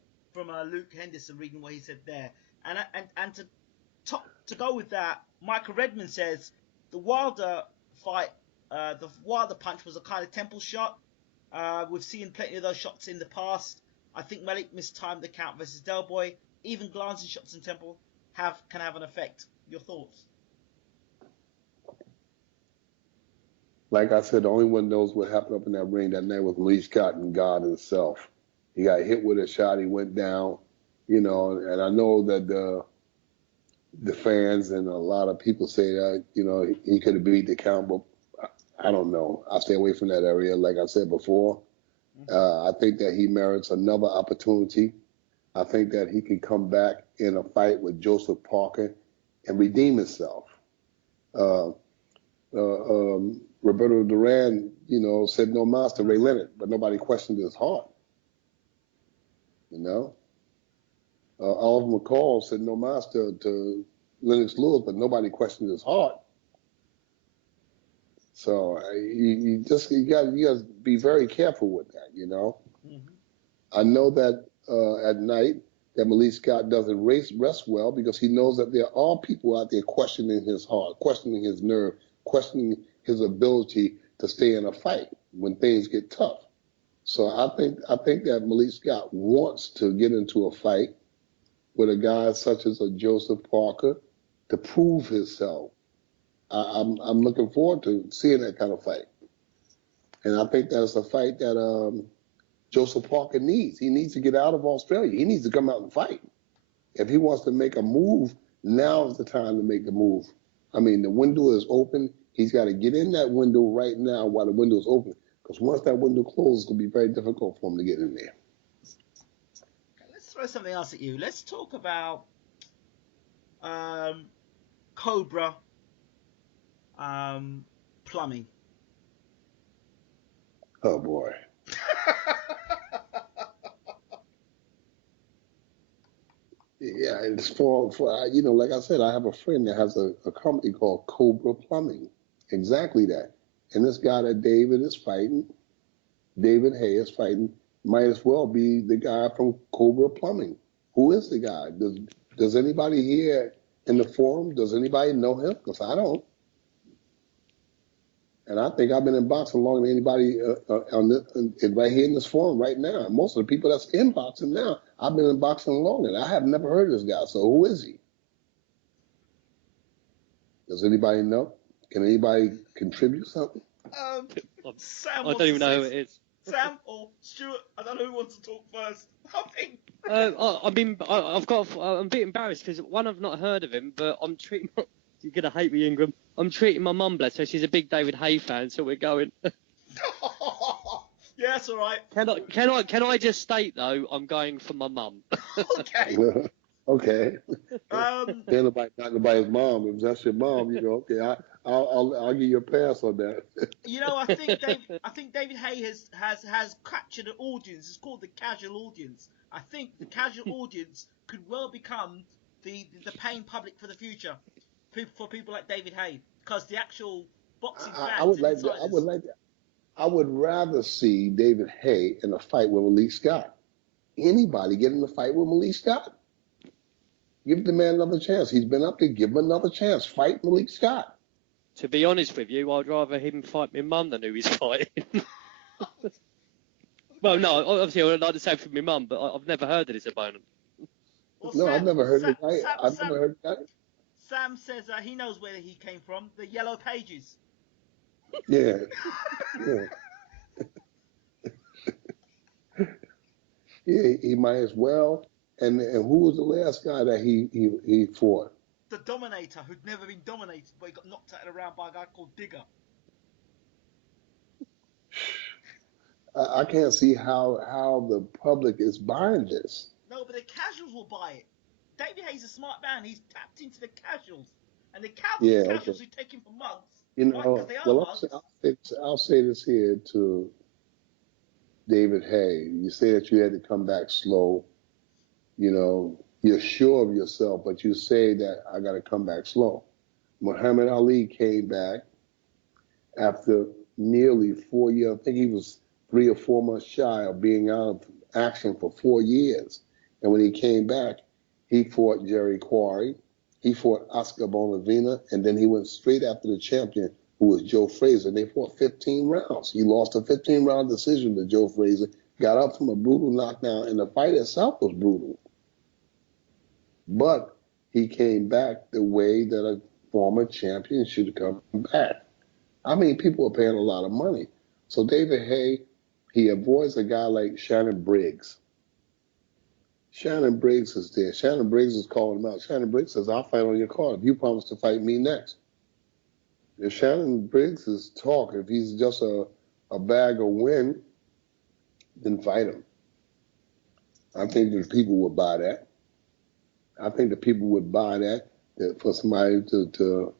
Luke Henderson, reading what he said there. And to go with that, Michael Redmond says the Wilder fight, the Wilder punch was a kind of temple shot. We've seen plenty of those shots in the past. I think Malik mistimed the count versus Del Boy. Even glancing shots in temple can have an effect. Your thoughts? Like I said, the only one knows what happened up in that ring that night was Malik Scott and God himself. He got hit with a shot. He went down, and I know that the fans and a lot of people say that, he could have beat the count, but I don't know. I stay away from that area, like I said before. I think that he merits another opportunity. I think that he can come back in a fight with Joseph Parker and redeem himself. Roberto Duran, said no mas to Ray Leonard, but nobody questioned his heart. Oliver McCall said no mas to Lennox Lewis, but nobody questioned his heart. So you got to be very careful with that. I know that at night that Malik Scott doesn't rest well because he knows that there are people out there questioning his heart, questioning his nerve, questioning his ability to stay in a fight when things get tough. So I think that Malik Scott wants to get into a fight with a guy such as a Joseph Parker to prove himself. I'm looking forward to seeing that kind of fight. And I think that's a fight that Joseph Parker needs. He needs to get out of Australia. He needs to come out and fight. If he wants to make a move, now is the time to make the move. I mean, the window is open. He's got to get in that window right now while the window is open. Because once that window closes, it's going to be very difficult for him to get in there. Let's throw something else at you. Let's talk about Cobra plumbing. Oh, boy. Yeah, it's for like I said, I have a friend that has a company called Cobra Plumbing. Exactly that. And this guy that David Hay is fighting, might as well be the guy from Cobra Plumbing. Who is the guy? Does anybody here in the forum, does anybody know him? Because I don't. And I think I've been in boxing longer than anybody right here in this forum right now. And most of the people that's in boxing now, I've been in boxing longer. And I have never heard of this guy. So who is he? Does anybody know? Can anybody contribute something? Sam I don't even know who it is. Sam or Stuart? I don't know who wants to talk first. I think. I'm a bit embarrassed because one, I've not heard of him, but I'm treating. You're gonna hate me, Ingram. I'm treating my mum, bless her. She's a big David Hay fan, so we're going. Yeah, that's all right. Can I just state though, I'm going for my mum. Okay. Okay. Um, Not nobody's mom. If that's your mom, okay, I'll give you a pass on that. I think David Hay has captured an audience. It's called the casual audience. I think the casual audience could well become the paying public for the future, for people like David Hay, because the actual boxing fans I would and like insiders. I would rather see David Hay in a fight with Malik Scott. Anybody get in a fight with Malik Scott? Give the man another chance. He's been up there. Give him another chance. Fight Malik Scott. To be honest with you, I'd rather him fight my mum than who he's fighting. Well, no, obviously I would like to say for my mum, but I've never heard of this opponent. Well, No, I've never heard of it. I've never heard of that. Sam says he knows where he came from. The Yellow Pages. Yeah. Yeah. Yeah, he might as well. And who was the last guy that he fought? The Dominator, who'd never been dominated, but he got knocked out of the round by a guy called Digger. I can't see how the public is buying this. No, but the casuals will buy it. David Hay's a smart man. He's tapped into the casuals. And the casuals who take him for mugs, because they are mugs. I'll say this here to David Hay. You say that you had to come back slow. You're sure of yourself, but you say that I got to come back slow. Muhammad Ali came back after nearly 4 years. I think he was 3 or 4 months shy of being out of action for 4 years. And when he came back, he fought Jerry Quarry. He fought Oscar Bonavena, and then he went straight after the champion, who was Joe Frazier. They fought 15 rounds. He lost a 15-round decision to Joe Frazier, got up from a brutal knockdown, and the fight itself was brutal. But he came back the way that a former champion should come back. I mean, people are paying a lot of money. So David Hay, he avoids a guy like Shannon Briggs. Shannon Briggs is there. Shannon Briggs is calling him out. Shannon Briggs says, I'll fight on your card if you promise to fight me next. If Shannon Briggs is talk, if he's just a bag of wind, then fight him. I think that people would buy that. I think that people would buy that for somebody to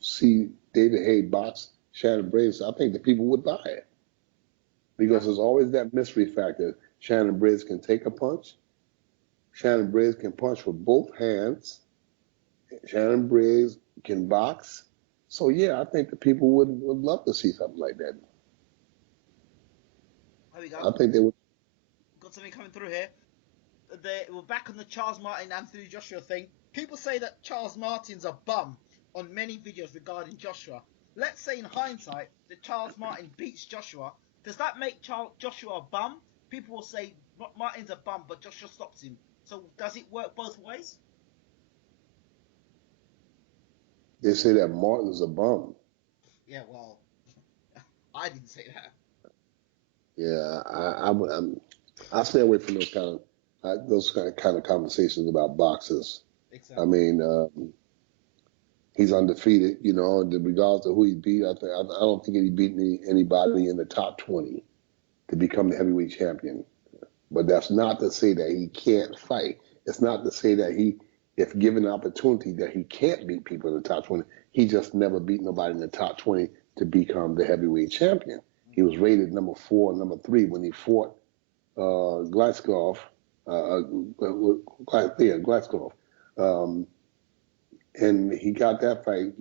see David Hay box Shannon Briggs. I think that people would buy it because there's always that mystery factor. Shannon Briggs can take a punch. Shannon Briggs can punch with both hands. Shannon Briggs can box. So, yeah, I think the people would love to see something like that. There we go. I think they would. Got something coming through here. We're back on the Charles Martin, Anthony Joshua thing. People say that Charles Martin's a bum on many videos regarding Joshua. Let's say in hindsight that Charles Martin beats Joshua. Does that make Joshua a bum? People will say Martin's a bum, but Joshua stops him. So does it work both ways? They say that Martin's a bum. Yeah, well, I didn't say that. Yeah, I stay away from those kind of conversations about boxers. Exactly. I mean, he's undefeated, regardless of who he beat. I don't think he beat anybody in the top 20 to become the heavyweight champion. But that's not to say that he can't fight. It's not to say that if given the opportunity, that he can't beat people in the top 20. He just never beat nobody in the top 20 to become the heavyweight champion. He was rated number 4 and number 3 when he fought Glazkov. Glazkov. And he got that fight,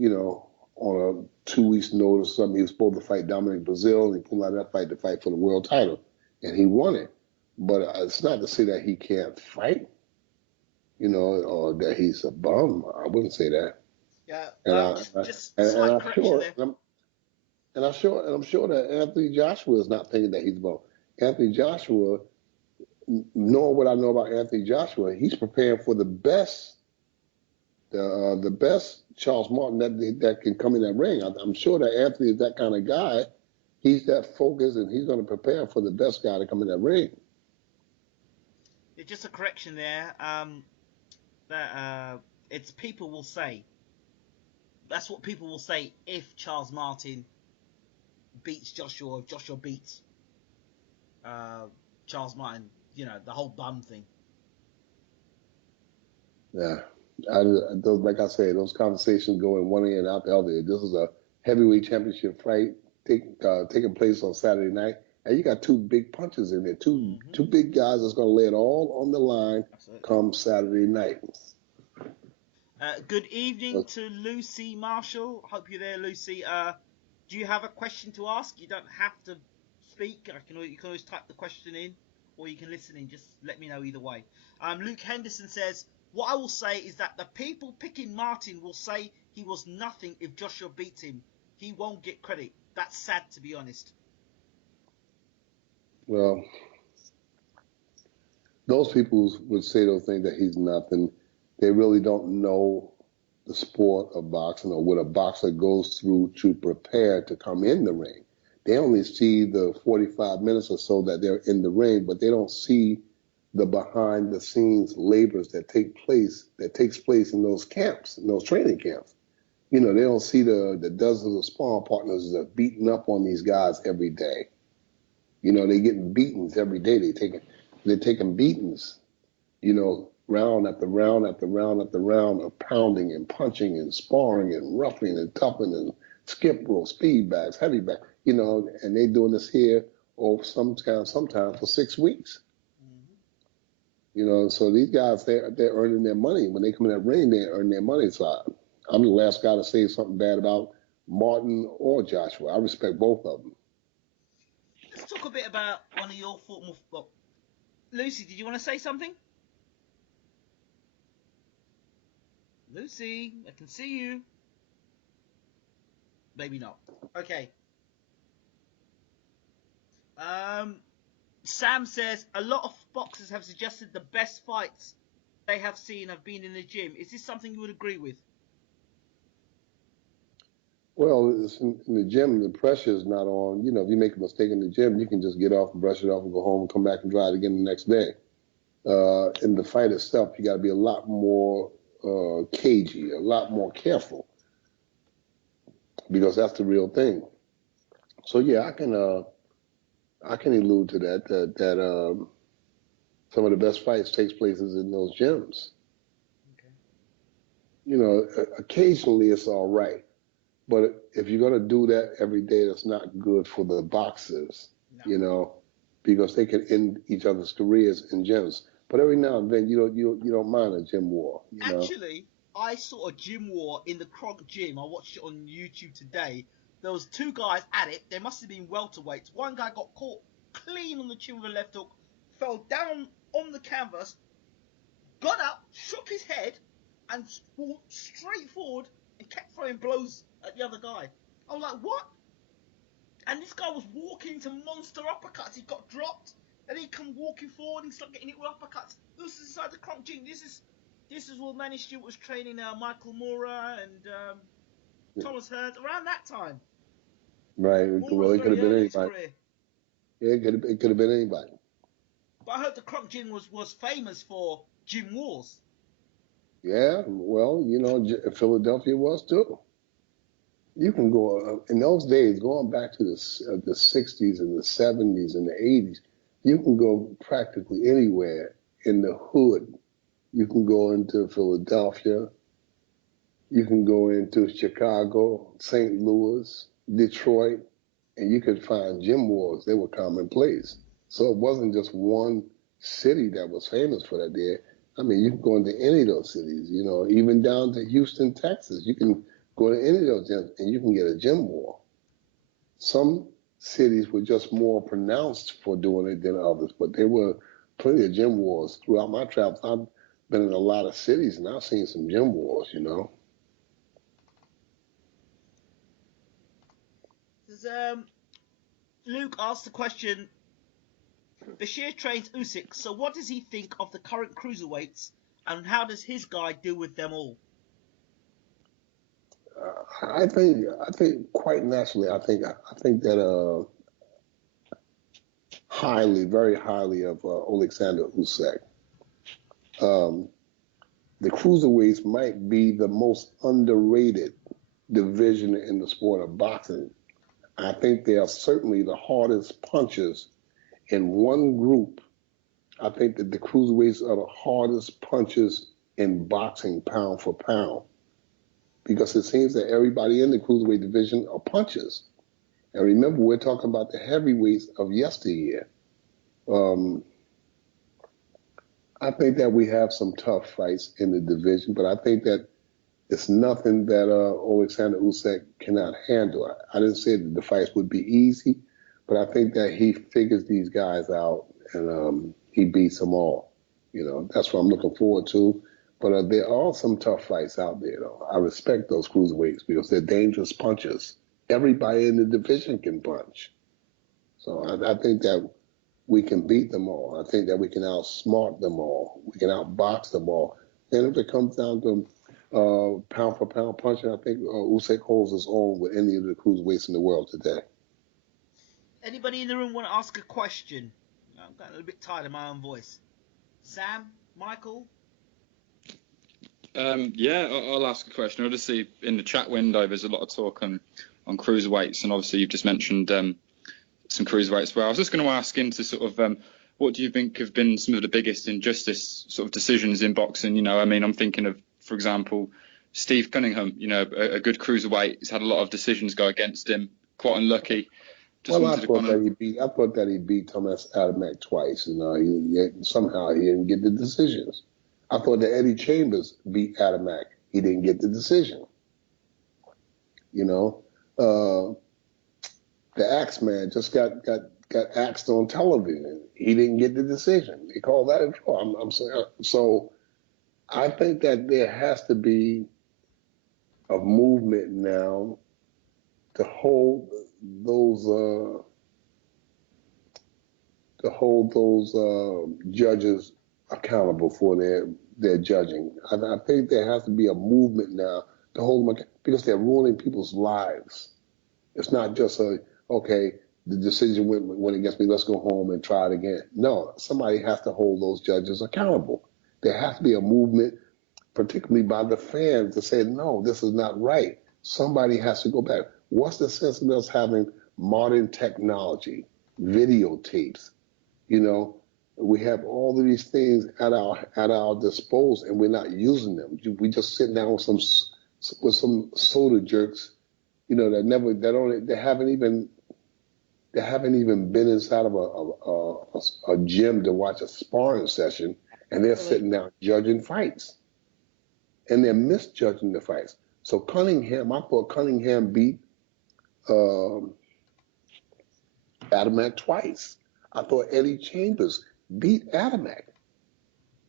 on a 2 weeks notice or something. He was supposed to fight Dominic Brazil, and he pulled out that fight to fight for the world title. And he won it. But it's not to say that he can't fight, or that he's a bum. I wouldn't say that. Yeah, And just slight correction there. And I'm sure that Anthony Joshua is not thinking that he's about Anthony Joshua. Knowing what I know about Anthony Joshua, he's preparing for the best Charles Martin that can come in that ring. I'm sure that Anthony is that kind of guy. He's that focused, and he's going to prepare for the best guy to come in that ring. Just a correction there. That it's people will say. That's what people will say if Charles Martin beats Joshua, if Joshua beats Charles Martin. You know, the whole bum thing. Yeah. Like I said, those conversations go in one ear and out the other. This is a heavyweight championship fight taking place on Saturday night, and you got two big punches in there, two big guys that's going to lay it all on the line come Saturday night. Good evening to Lucy Marshall. Hope you're there, Lucy. Do you have a question to ask? You don't have to speak. You can always type the question in, or you can listen in. Just let me know either way. Luke Henderson says, what I will say is that the people picking Martin will say he was nothing if Joshua beats him. He won't get credit. That's sad, to be honest. Well, those people would say those things that he's nothing. They really don't know the sport of boxing or what a boxer goes through to prepare to come in the ring. They only see the 45 minutes or so that they're in the ring, but they don't see the behind the scenes labors that takes place in those camps, in those training camps. You know, they don't see the dozens of sparring partners that are beating up on these guys every day. You know, they're getting beatings every day. They're taking beatings, you know, round after round after round after round of pounding and punching and sparring and roughing and toughing and skip rope, speed bags, heavy bags, you know, and they're doing this here sometimes for 6 weeks. You know, so these guys, they're earning their money. When they come in that ring, they earn their money. So I'm the last guy to say something bad about Martin or Joshua. I respect both of them. Let's talk a bit about one of your former... Well, Lucy, did you want to say something? Lucy, I can see you. Maybe not. Okay. Sam says, a lot of boxers have suggested the best fights they have seen have been in the gym. Is this something you would agree with? Well, in the gym, the pressure is not on. You know, if you make a mistake in the gym, you can just get off and brush it off and go home and come back and try it again the next day. In the fight itself, you got to be a lot more cagey, a lot more careful, because that's the real thing. So yeah, I can allude to that some of the best fights takes places in those gyms. Okay. You know, occasionally it's all right, but if you're going to do that every day, that's not good for the boxers. No. You know, because they can end each other's careers in gyms. But every now and then, you don't mind a gym war. Actually, I saw a gym war in the Kronk gym. I watched it on YouTube today. There was two guys at it. They must have been welterweights. One guy got caught clean on the chin with a left hook, fell down on the canvas, got up, shook his head, and walked straight forward and kept throwing blows at the other guy. I was like, what? And this guy was walking into monster uppercuts. He got dropped, and he come walking forward and started getting hit with uppercuts. This is inside the Kronk gym. This is where Manny Stewart was training Michael Moura and Thomas Hearns around that time. Right. Well, it could have been anybody. Yeah, it could have been anybody. But I heard the Kronk gym was famous for gym wars. Yeah, well, you know, Philadelphia was too. You can go in those days, going back to the 60s and the 70s and the 80s. You can go practically anywhere in the hood. You can go into Philadelphia. You can go into Chicago, St. Louis, Detroit, and you could find gym wars. They were commonplace. So it wasn't just one city that was famous for that there. I mean, you can go into any of those cities, you know, even down to Houston, Texas. You can go to any of those gyms and you can get a gym war. Some cities were just more pronounced for doing it than others, but there were plenty of gym wars throughout my travels. I've been in a lot of cities and I've seen some gym wars, you know. Luke asked the question. Bashir trains Usyk, so what does he think of the current cruiserweights, and how does his guy deal with them all? I think quite naturally, I think that very highly of Alexander Usyk. The cruiserweights might be the most underrated division in the sport of boxing. I think they are certainly the hardest punchers in one group. I think that the cruiserweights are the hardest punchers in boxing, pound for pound, because it seems that everybody in the cruiserweight division are punchers. And remember, we're talking about the heavyweights of yesteryear. I think that we have some tough fights in the division, but I think that it's nothing that Alexander Usyk cannot handle. I didn't say that the fights would be easy, but I think that he figures these guys out and he beats them all. You know, that's what I'm looking forward to. But there are some tough fights out there, though. I respect those cruiserweights because they're dangerous punchers. Everybody in the division can punch. So I think that we can beat them all. I think that we can outsmart them all. We can outbox them all. And if it comes down to pound for pound punching, I think Usyk holds his own with any of the cruiserweights in the world today. Anybody in the room want to ask a question? I'm getting a little bit tired of my own voice. Sam? Michael? Yeah, I'll ask a question. Obviously, in the chat window, there's a lot of talk on cruiserweights, and obviously you've just mentioned some cruiserweights. Well, I was just going to ask into sort of what do you think have been some of the biggest injustice sort of decisions in boxing? You know, I mean, I'm thinking of, for example, Steve Cunningham. You know, a good cruiserweight. He's had a lot of decisions go against him. Quite unlucky. I thought that he beat Thomas Adamek twice. You know, somehow he didn't get the decisions. I thought that Eddie Chambers beat Adamek. He didn't get the decision. You know, the Axeman just got axed on television. He didn't get the decision. They called that a draw. I'm saying so. I think that there has to be a movement now to hold those judges accountable for their judging. I think there has to be a movement now to hold them because they're ruining people's lives. It's not just okay, the decision went against me, let's go home and try it again. No, somebody has to hold those judges accountable. There has to be a movement, particularly by the fans, to say, no, this is not right. Somebody has to go back. What's the sense of us having modern technology, videotapes? You know, we have all of these things at our disposal, and we're not using them. We just sit down with some soda jerks, you know, they haven't even been inside of a gym to watch a sparring session, and they're sitting down judging fights, and they're misjudging the fights. So I thought Cunningham beat Adamek twice. I thought Eddie Chambers beat Adamek,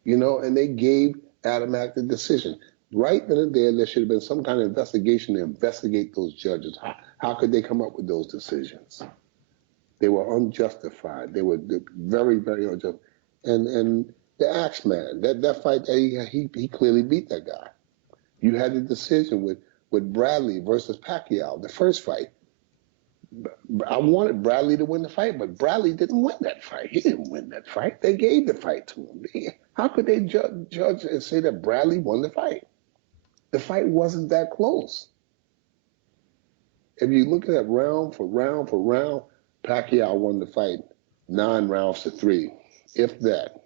you know, and they gave Adamek the decision. Right then and there should have been some kind of investigation to investigate those judges. How could they come up with those decisions? They were unjustified. They were very, very unjustified. And the Axeman, that fight, he clearly beat that guy. You had the decision with Bradley versus Pacquiao, the first fight. I wanted Bradley to win the fight, but Bradley didn't win that fight. He didn't win that fight. They gave the fight to him. How could they judge and say that Bradley won the fight? The fight wasn't that close. If you look at round for round for round, Pacquiao won the fight 9 rounds to 3, if that.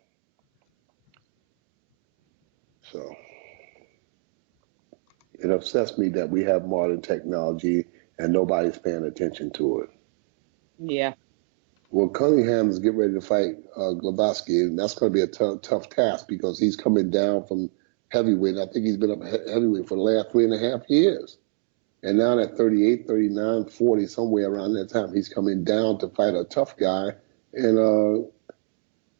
So it upsets me that we have modern technology and nobody's paying attention to it. Yeah. Well, Cunningham is getting ready to fight Glavatsky, and that's going to be a tough task because he's coming down from heavyweight. I think he's been up heavyweight for the last 3.5 years. And now at 38, 39, 40, somewhere around that time, he's coming down to fight a tough guy in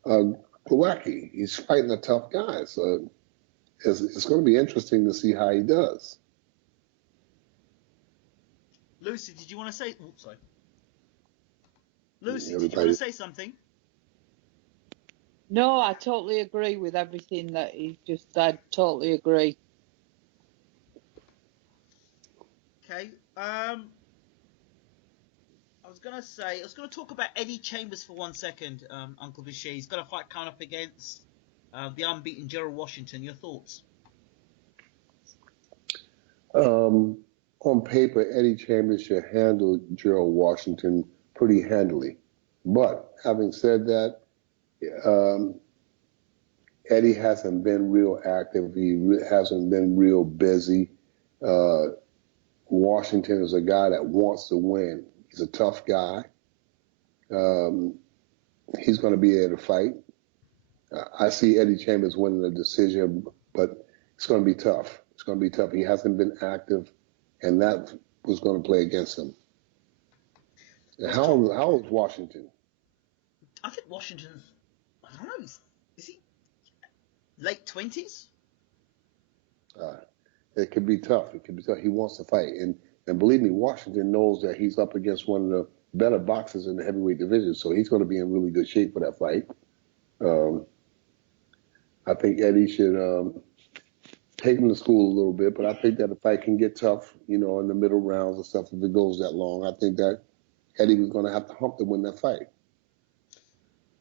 Glowacki. He's fighting a tough guy. So it's going to be interesting to see how he does. Lucy, did you want to say? Oh, sorry. Lucy, did you Everybody. want to say something? No, I totally agree with everything that he just said. Totally agree. Okay. I was gonna talk about Eddie Chambers for 1 second, Uncle Bashir. He's got a fight coming up against the unbeaten Gerald Washington. Your thoughts? On paper, Eddie Chambers should handle Gerald Washington pretty handily. But having said that, Eddie hasn't been real active. He hasn't been real busy. Washington is a guy that wants to win. He's a tough guy. He's going to be there to fight. I see Eddie Chambers winning the decision, but it's going to be tough. It's going to be tough. He hasn't been active, and that was going to play against him. How old is Washington? I think Washington's, I don't know, is he late 20s? It could be tough. It could be tough. He wants to fight, and believe me, Washington knows that he's up against one of the better boxers in the heavyweight division, so he's going to be in really good shape for that fight. I think Eddie should take him to school a little bit, but I think that the fight can get tough, in the middle rounds and stuff if it goes that long. I think that Eddie was going to have to hump to win that fight.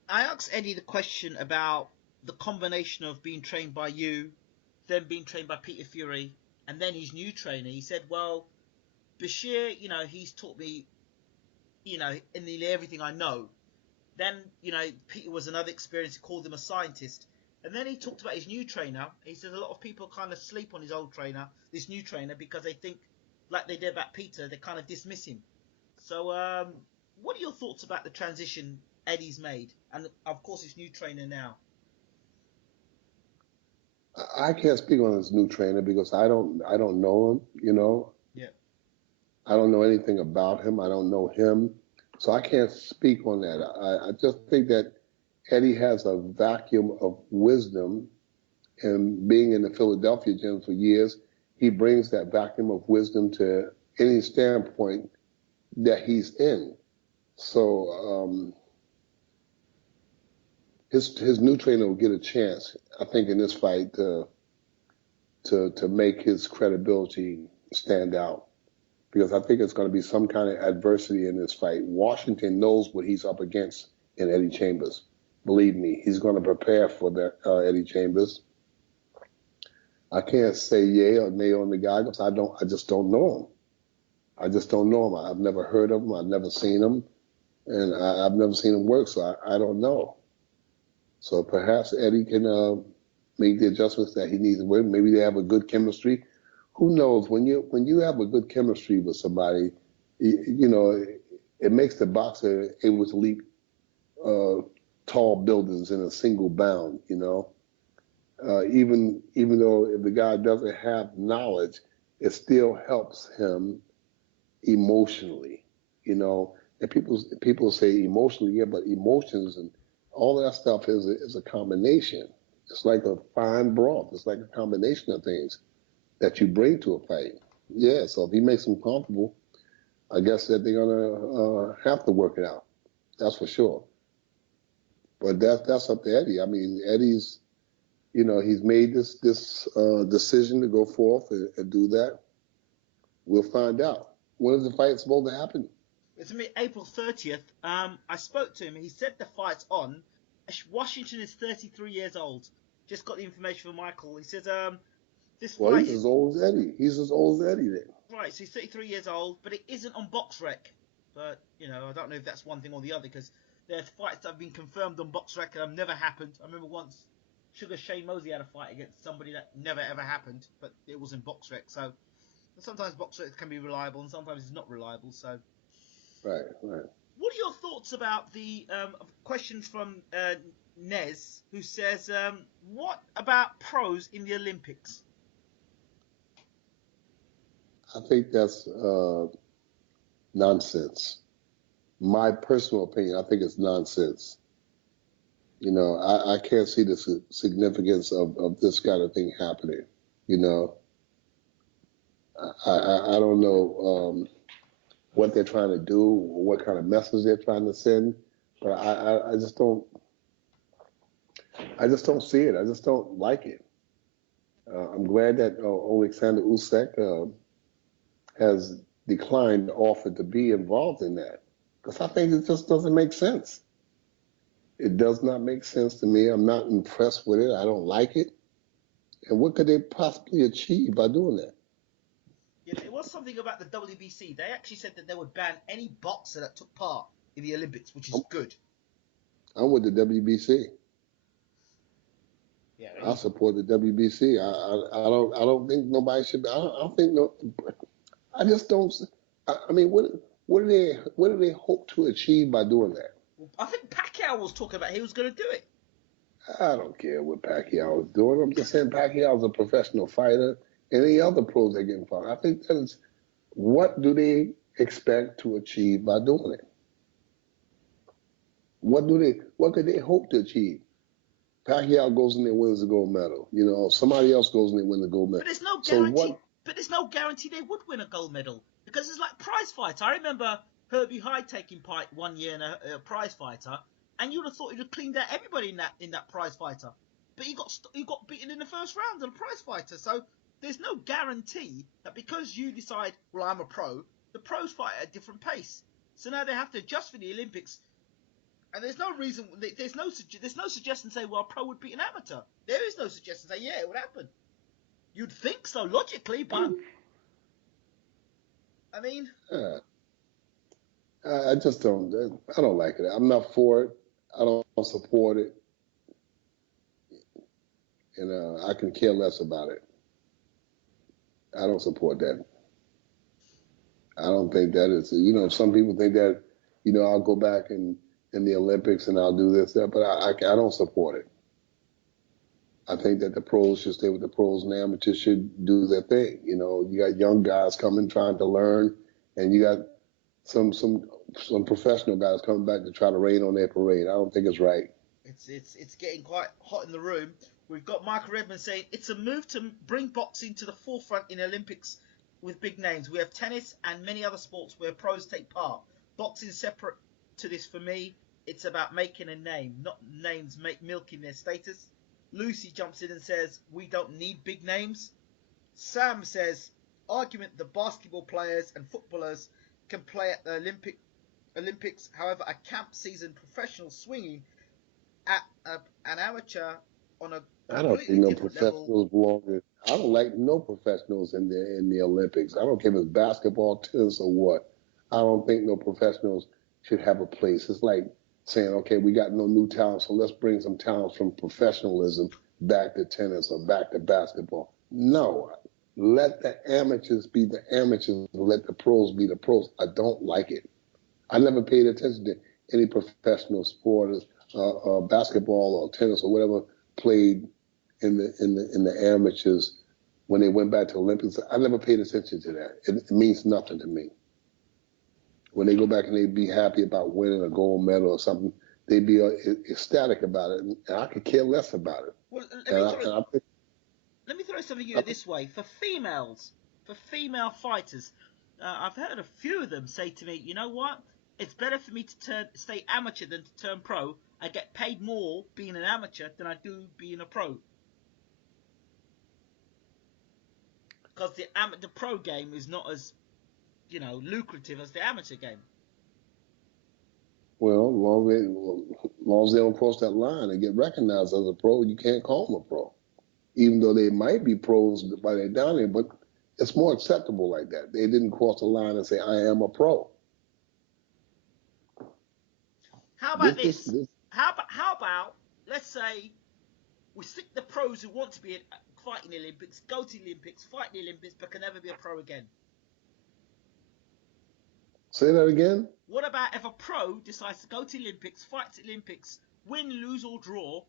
I asked Eddie the question about the combination of being trained by you, then being trained by Peter Fury, and then his new trainer. He said, well, Bashir, he's taught me, in nearly everything I know. Then, Peter was another experience. He called him a scientist. And then he talked about his new trainer. He said a lot of people kind of sleep on his old trainer, this new trainer, because they think, like they did about Peter, they kind of dismiss him. So, what are your thoughts about the transition Eddie's made, and of course his new trainer now? I can't speak on his new trainer because I don't know him. Yeah. I don't know anything about him. I don't know him, so I can't speak on that. I just think that Eddie has a vacuum of wisdom, and being in the Philadelphia gym for years, he brings that vacuum of wisdom to any standpoint that he's in. So his new trainer will get a chance, I think, in this fight to make his credibility stand out, because I think it's going to be some kind of adversity in this fight. Washington knows what he's up against in Eddie Chambers. Believe me, he's going to prepare for that Eddie Chambers. I can't say yay or nay on the guy because I just don't know him. I just don't know him. I've never heard of him. I've never seen him, and I've never seen him work, so I don't know. So perhaps Eddie can make the adjustments that he needs to work. Maybe they have a good chemistry. Who knows? When you have a good chemistry with somebody, it makes the boxer able to leap tall buildings in a single bound. Even though if the guy doesn't have knowledge, it still helps him emotionally. And people say emotionally, yeah, but emotions and all that stuff is a combination. It's like a fine broth. It's like a combination of things that you bring to a fight. Yeah, so if he makes them comfortable, I guess that they're gonna have to work it out. That's for sure. But that's up to Eddie. I mean, Eddie's, he's made this decision to go forth and do that. We'll find out. When is the fight supposed to happen? It's April 30th. I spoke to him. He said the fight's on. Washington is 33 years old. Just got the information from Michael. He says this Well, fight he's as old as Eddie. He's as old as Eddie then. Right, so he's 33 years old, but it isn't on BoxRec. But, I don't know if that's one thing or the other, because there's fights that have been confirmed on BoxRec and have never happened. I remember once Sugar Shane Mosley had a fight against somebody that never ever happened, but it was in BoxRec. So sometimes BoxRec can be reliable and sometimes it's not reliable. So Right. what are your thoughts about the questions from Nez, who says, what about pros in the Olympics? I think that's nonsense. My personal opinion, I think it's nonsense. I can't see the significance of this kind of thing happening. I don't know. what they're trying to do, or what kind of message they're trying to send. But I just don't see it. I just don't like it. I'm glad that Alexander Usyk has declined the offer to be involved in that, because I think it just doesn't make sense. It does not make sense to me. I'm not impressed with it. I don't like it. And what could they possibly achieve by doing that? Yeah, there was something about the WBC. They actually said that they would ban any boxer that took part in the Olympics, which is good. I'm with the WBC. Yeah, I support the WBC. I don't think nobody should. I don't think no. I just don't. I mean, what do they hope to achieve by doing that? I think Pacquiao was talking about he was going to do it. I don't care what Pacquiao is doing. I'm just saying Pacquiao's a professional fighter. Any other pros that get involved. I think that is, what do they expect to achieve by doing it? What could they hope to achieve? Pacquiao goes in there and wins the gold medal. You know, somebody else goes in there and wins the gold medal. But there's no guarantee. But there's no guarantee they would win a gold medal, because it's like prize fights. I remember Herbie Hyde taking part one year in a prize fighter, and you'd have thought he'd have cleaned out everybody in that prize fighter. But he got beaten in the first round of the prize fighter. So there's no guarantee that because you decide, well, I'm a pro, the pros fight at a different pace. So now they have to adjust for the Olympics. And there's no reason, there's no suggestion to say, well, a pro would beat an amateur. There is no suggestion to say, yeah, it would happen. You'd think so logically, but I mean, I just don't. I don't like it. I'm not for it. I don't support it, and I can care less about it. I don't support that. I don't think that is. You know, some people think that, you know, I'll go back in the Olympics and I'll do this, that, but I don't support it. I think that the pros should stay with the pros and the amateurs should do their thing. You know, you got young guys coming trying to learn, and you got some professional guys coming back to try to rain on their parade. I don't think it's right. It's getting quite hot in the room. We've got Michael Redmond saying it's a move to bring boxing to the forefront in the Olympics with big names. We have tennis and many other sports where pros take part. Boxing is separate to this for me. It's about making a name, not names milking their status. Lucy jumps in and says, we don't need big names. Sam says, argument that basketball players and footballers can play at the Olympics. However, a camp season professional swinging at an amateur on a I don't think no professionals belong in. I don't like no professionals in the Olympics. I don't care if it's basketball, tennis, or what. I don't think no professionals should have a place. It's like saying, okay, we got no new talent, so let's bring some talents from professionalism back to tennis or back to basketball. No, let the amateurs be the amateurs. Let the pros be the pros. I don't like it. I never paid attention to any professional sporters, basketball or tennis or whatever, played in the amateurs when they went back to Olympics. I never paid attention to that. It means nothing to me. When they go back and they be happy about winning a gold medal or something, they be ecstatic about it, and I could care less about it. Well, let me throw something at you this way. For female fighters, I've heard a few of them say to me, you know what? It's better for me to stay amateur than to turn pro. I get paid more being an amateur than I do being a pro. Because the pro game is not as, you know, lucrative as the amateur game. Well, as long as they don't cross that line and get recognized as a pro, you can't call them a pro. Even though they might be pros by they're down there, but it's more acceptable like that. They didn't cross the line and say, I am a pro. How about this? How about, let's say, we stick the pros who want to be fighting the Olympics, go to the Olympics, fight the Olympics, but can never be a pro again. Say that again? What about if a pro decides to go to the Olympics, fight the Olympics, win, lose or draw,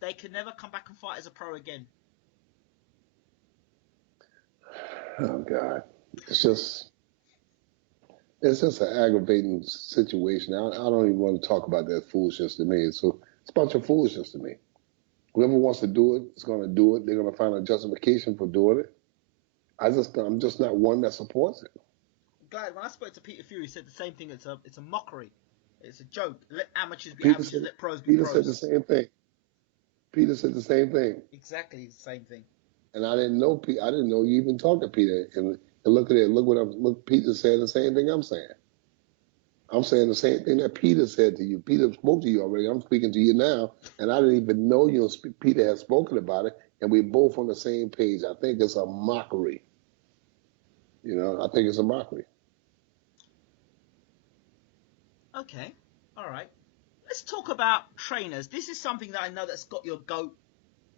they can never come back and fight as a pro again? Oh, God. It's just an aggravating situation. I don't even want to talk about that foolishness to me. It's a bunch of foolishness to me. Whoever wants to do it is going to do it. They're going to find a justification for doing it. I'm just not one that supports it. glad when I spoke to Peter Fury, he said the same thing. It's a mockery. It's a joke. Let amateurs be Peter amateurs. said, Let pros be Peter pros. said the same thing. Peter said the same thing. Exactly the same thing. And I didn't know Peter. I didn't know you even talked to Peter. And look at it. Look. Peter said the same thing I'm saying. I'm saying the same thing that Peter said to you. Peter spoke to you already. I'm speaking to you now, and I didn't even know you. Peter had spoken about it, and we're both on the same page. I think it's a mockery. I think it's a mockery. Okay, all right. Let's talk about trainers. This is something that I know that's got your goat,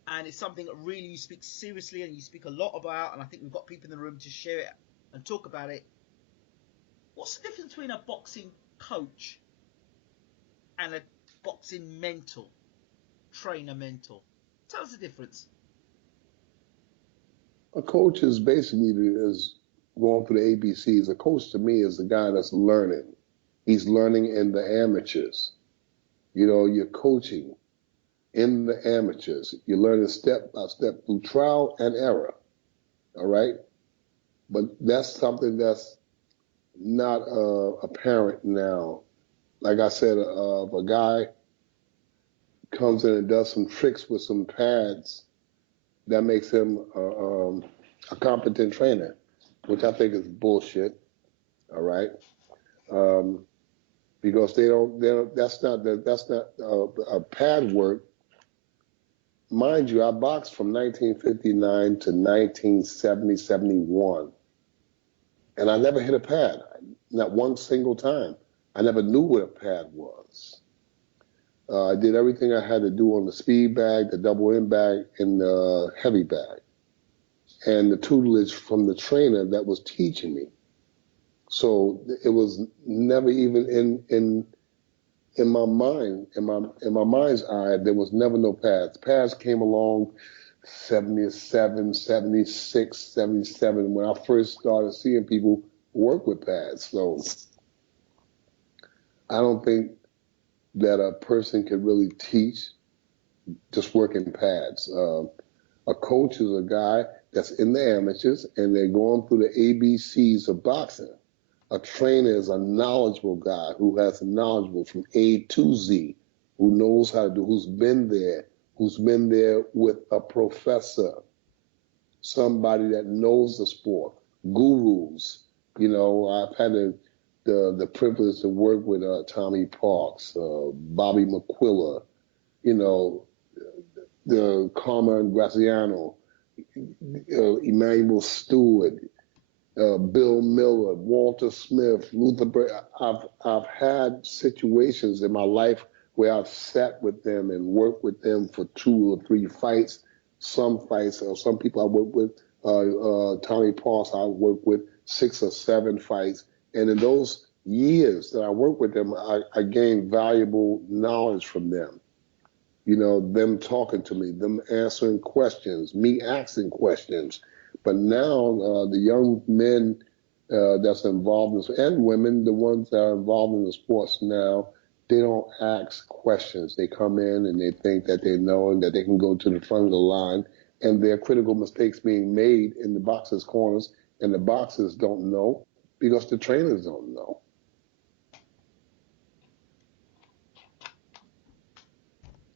and it's something that really you speak seriously and you speak a lot about, and I think we've got people in the room to share it and talk about it. What's the difference between a boxing coach and a boxing mentor, trainer mentor? Tell us the difference. A coach is basically is going through the ABCs. A coach to me is the guy that's learning. He's learning in the amateurs. You're coaching in the amateurs. You're learning step by step through trial and error. All right? But that's something that's not apparent now. Like I said, if a guy comes in and does some tricks with some pads, that makes him a competent trainer, which I think is bullshit. All right, because they don't. That's not pad work. Mind you, I boxed from 1959 to 1970, 71, and I never hit a pad, not one single time. I never knew what a pad was. I did everything I had to do on the speed bag, the double end bag, and the heavy bag, and the tutelage from the trainer that was teaching me. So it was never even in my mind, in my mind's eye, there was never no pads. Pads came along 77, 76, 77 when I first started seeing people work with pads. So I don't think that a person could really teach just working pads. A coach is a guy that's in the amateurs and they're going through the ABCs of boxing. A trainer is a knowledgeable guy who has knowledgeable from A to Z, who knows how to do, who's been there with a professor, somebody that knows the sport, gurus. I've had the privilege to work with Tommy Parks, Bobby McQuilla, the Carmen Graziano, Emmanuel Stewart, Bill Miller, Walter Smith, Luther Bray. I've had situations in my life where I've sat with them and worked with them for 2 or 3 fights. Some fights, some people I worked with, Tommy Parks, I worked with 6 or 7 fights. And in those years that I worked with them, I gained valuable knowledge from them. Them talking to me, them answering questions, me asking questions. But now the young men that's involved in this, and women, the ones that are involved in the sports now, they don't ask questions. They come in and they think that they know and that they can go to the front of the line, and there are critical mistakes being made in the boxers' corners, and the boxers don't know because the trainers don't know.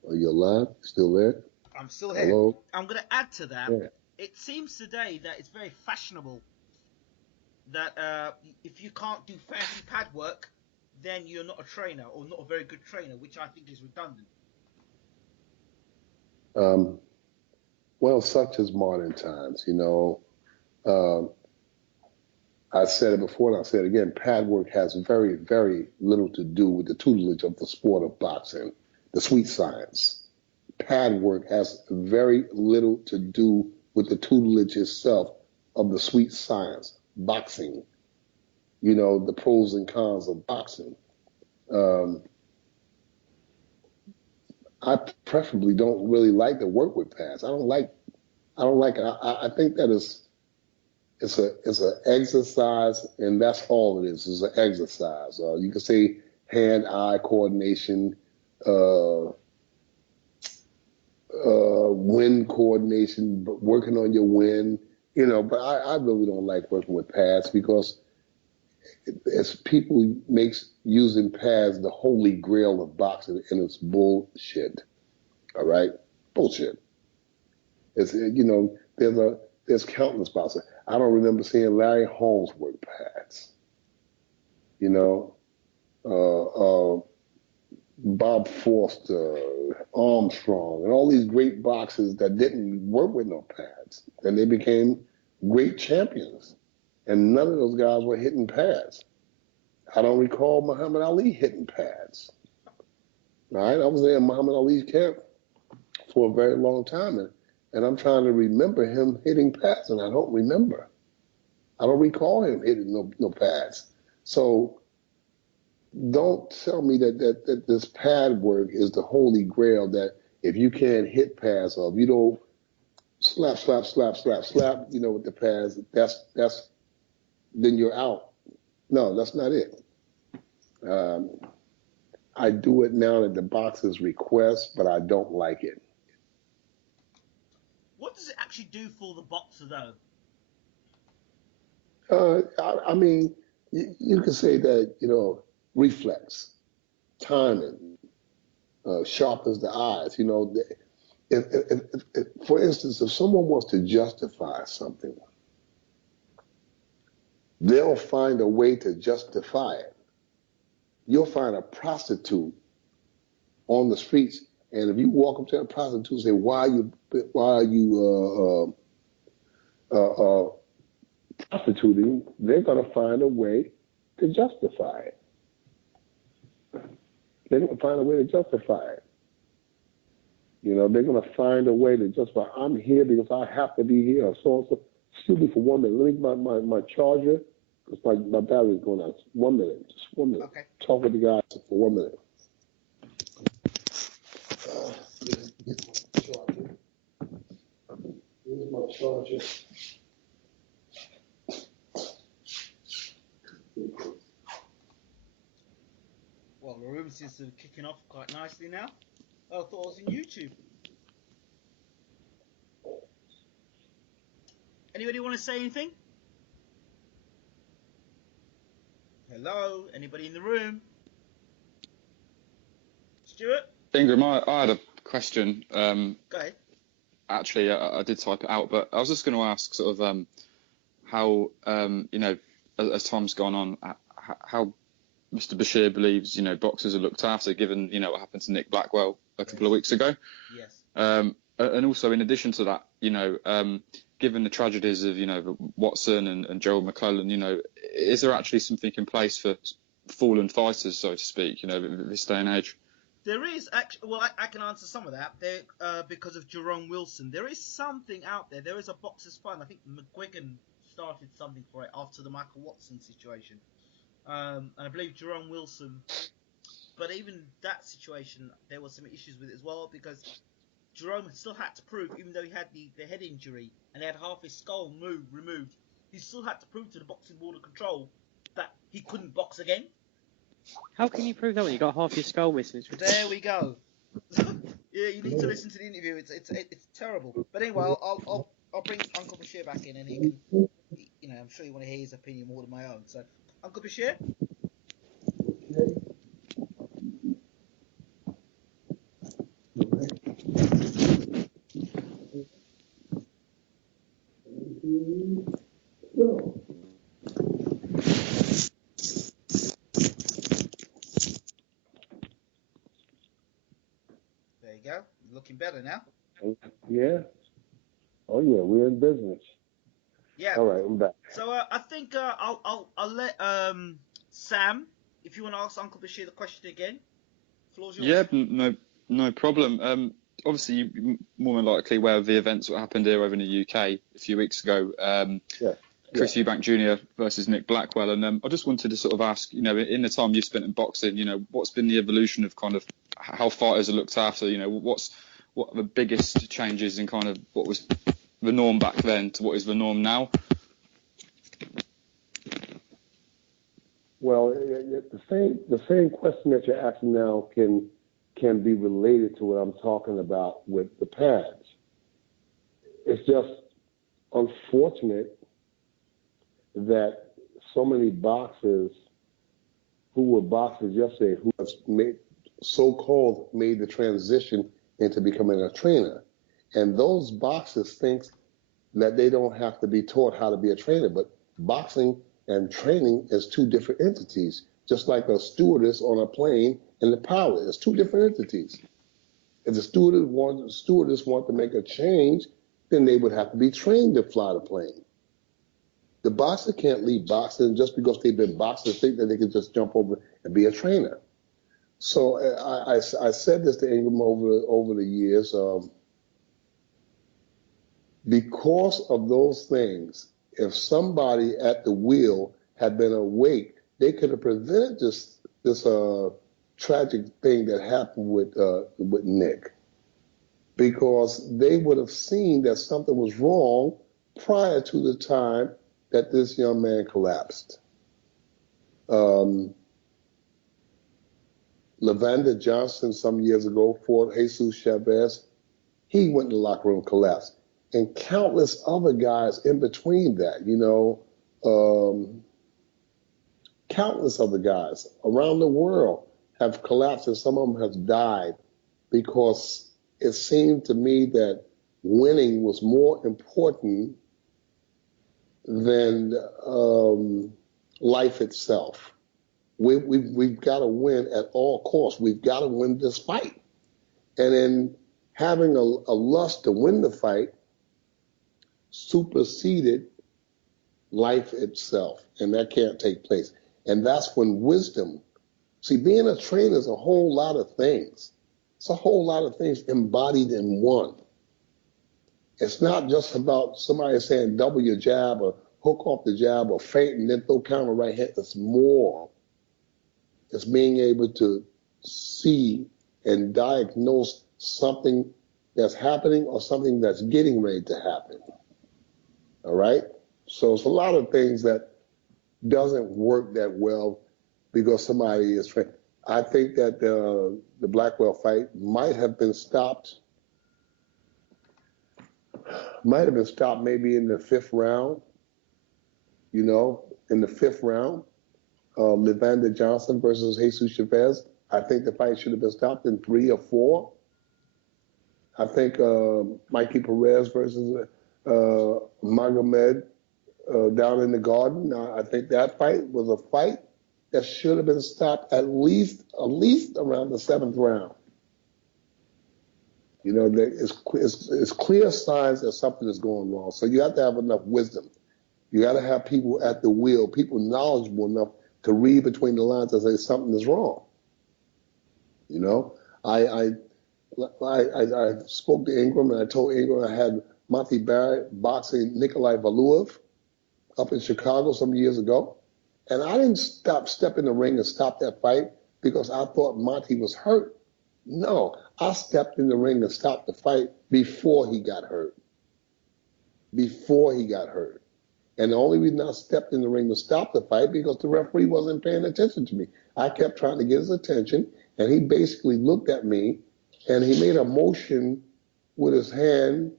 Are you alive? Still there? I'm still here. Hello? I'm going to add to that. Yeah. It seems today that it's very fashionable that if you can't do fancy pad work, then you're not a trainer or not a very good trainer, which I think is redundant. Well, such as modern times, I said it before and I'll say it again, pad work has very, very little to do with the tutelage of the sport of boxing, the sweet science. Pad work has very little to do with the tutelage itself of the sweet science, boxing, the pros and cons of boxing. I preferably don't really like to work with pads. I don't like it. I think that it's an exercise, and that's all it is. It's an exercise. You can say hand-eye coordination, wind coordination, working on your wind. But I really don't like working with pads because As people makes using pads the holy grail of boxing, and it's bullshit. All right, bullshit. It's there's countless boxers. I don't remember seeing Larry Holmes wear pads. Bob Forster, Armstrong, and all these great boxers that didn't work with no pads. And they became great champions. And none of those guys were hitting pads. I don't recall Muhammad Ali hitting pads. All right, I was there in Muhammad Ali's camp for a very long time, and I'm trying to remember him hitting pads, and I don't remember. I don't recall him hitting no pads. So don't tell me that this pad work is the holy grail, that if you can't hit pads or if you don't slap, with the pads, that's then you're out. No, that's not it. I do it now at the boxer's request, but I don't like it. What does it actually do for the boxer, though? I mean, you could say that, reflex, timing, sharpens the eyes. If, for instance, if someone wants to justify something, they'll find a way to justify it. You'll find a prostitute on the streets, and if you walk up to a prostitute and say, "Why are you prostituting?" they're going to find a way to justify it. They're going to find a way to justify it. They're going to find a way to justify, I'm here because I have to be here. So. Excuse me for 1 minute. Let me my charger, because my battery's going out. 1 minute. Just 1 minute. Okay. Talk with the guys for 1 minute. Here's my charger. Well, the room seems to be kicking off quite nicely now. I thought I was in YouTube. Anybody want to say anything? Hello? Anybody in the room? Stuart? Ingram, I had a question. Go ahead. Actually, I did type it out, but I was just going to ask sort of how, as time's gone on, how Mr. Bashir believes, boxers are looked after, given, what happened to Nick Blackwell a couple of weeks ago. Yes. And also, in addition to that, given the tragedies of, Watson and Joel McClellan, is there actually something in place for fallen fighters, so to speak, this day and age? There is actually. Well, I can answer some of that. Because of Jerome Wilson, there is something out there. There is a boxers fund. I think McGuigan started something for it after the Michael Watson situation, and I believe Jerome Wilson. But even that situation, there were some issues with it as well, because Jerome still had to prove, even though he had the head injury and he had half his skull removed, he still had to prove to the Boxing Board of Control that he couldn't box again. How can you prove that when you got half your skull missing? There we go. Yeah, you need to listen to the interview. It's terrible. But anyway, I'll bring Uncle Bashir back in, and he can, I'm sure you want to hear his opinion more than my own. So, Uncle Bashir. There you go. Looking better now. Yeah. Oh yeah, we're in business. Yeah. All right, I'm back. So I think I'll let Sam, if you want to ask Uncle Bashir the question again. Floor's yours. Yeah, no problem. Obviously, you're more than likely aware of the events that happened here over in the UK a few weeks ago. Chris Eubank Jr. versus Nick Blackwell, and I just wanted to sort of ask, in the time you've spent in boxing, what's been the evolution of kind of how fighters are looked after? What are the biggest changes in kind of what was the norm back then to what is the norm now? Well, the same question that you're asking now can be related to what I'm talking about with the pads. It's just unfortunate that so many boxers who were boxers yesterday who have made so-called made the transition into becoming a trainer. And those boxers think that they don't have to be taught how to be a trainer, but boxing and training is two different entities, just like a stewardess on a plane and the pilot. It's two different entities. If the stewardess want to make a change, then they would have to be trained to fly the plane. The boxer can't leave boxing just because they've been boxers, think that they can just jump over and be a trainer. So I said this to Ingram over the years. Because of those things, if somebody at the wheel had been awake, they could have prevented this tragic thing that happened with Nick, because they would have seen that something was wrong prior to the time that this young man collapsed. Lavender Johnson some years ago fought Jesus Chavez. He went in the locker room, collapsed. And countless other guys in between that, countless other guys around the world have collapsed, and some of them have died because it seemed to me that winning was more important than life itself. We've got to win at all costs. We've got to win this fight. And then having a lust to win the fight superseded life itself, and that can't take place. And that's when wisdom, see, being a trainer is a whole lot of things. It's a whole lot of things embodied in one. It's not just about somebody saying double your jab or hook off the jab or feint and then throw counter right hand. It's more. It's being able to see and diagnose something that's happening or something that's getting ready to happen. All right? So it's a lot of things that doesn't work that well because somebody is trained. I think that the Blackwell fight might have been stopped maybe in the fifth round, in the fifth round. Levander Johnson versus Jesus Chavez. I think the fight should have been stopped in 3 or 4. I think Mikey Perez versus Magomed down in the Garden. I think that fight was a fight that should have been stopped at least around the 7th round. It's clear signs that something is going wrong. So you have to have enough wisdom. You got to have people at the wheel, people knowledgeable enough to read between the lines and say something is wrong. I spoke to Ingram and I told Ingram I had Monty Barrett boxing Nikolai Valuev up in Chicago some years ago. And I didn't step in the ring and stop that fight because I thought Monty was hurt. No, I stepped in the ring and stopped the fight before he got hurt. And the only reason I stepped in the ring to stop the fight because the referee wasn't paying attention to me. I kept trying to get his attention, and he basically looked at me, and he made a motion with his hand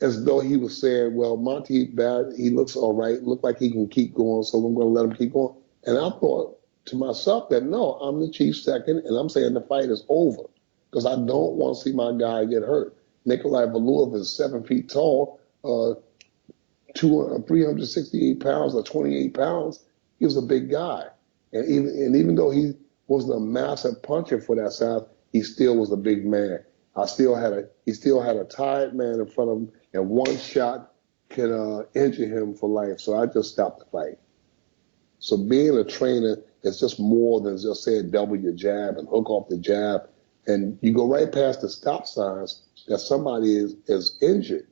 as though he was saying, well, Monty Barrett, he looks all right, look like he can keep going, so I'm going to let him keep going. And I thought to myself that, no, I'm the chief second, and I'm saying the fight is over because I don't want to see my guy get hurt. Nikolai Valuev is 7 feet tall, 368 pounds or 28 pounds. He was a big guy. And even though he wasn't a massive puncher for that size, he still was a big man. He still had a tired man in front of him, and one shot can injure him for life. So I just stopped the fight. So being a trainer is just more than just saying double your jab and hook off the jab. And you go right past the stop signs that somebody is injured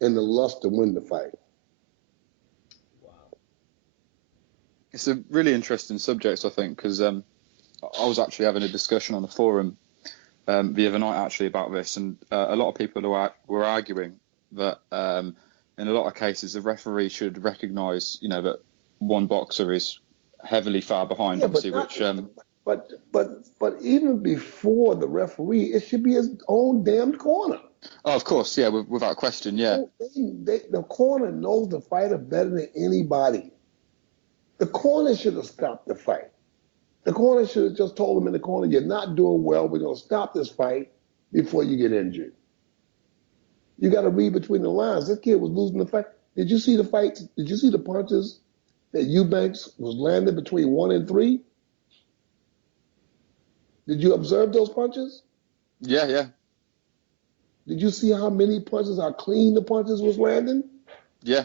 in the lust to win the fight. Wow. It's a really interesting subject, I think, because I was actually having a discussion on the forum the other night actually about this, and a lot of people were arguing that in a lot of cases the referee should recognise, that one boxer is heavily far behind, obviously, But even before the referee, it should be his own damned corner. Oh, of course, yeah, without question, yeah. The corner knows the fighter better than anybody. The corner should have stopped the fight. The corner should have just told him in the corner, you're not doing well. We're going to stop this fight before you get injured. You got to read between the lines. This kid was losing the fight. Did you see the fight? Did you see the punches that Eubanks was landing between 1 and 3? Did you observe those punches? Yeah, yeah. Did you see how many punches, how clean the punches was landing? Yeah.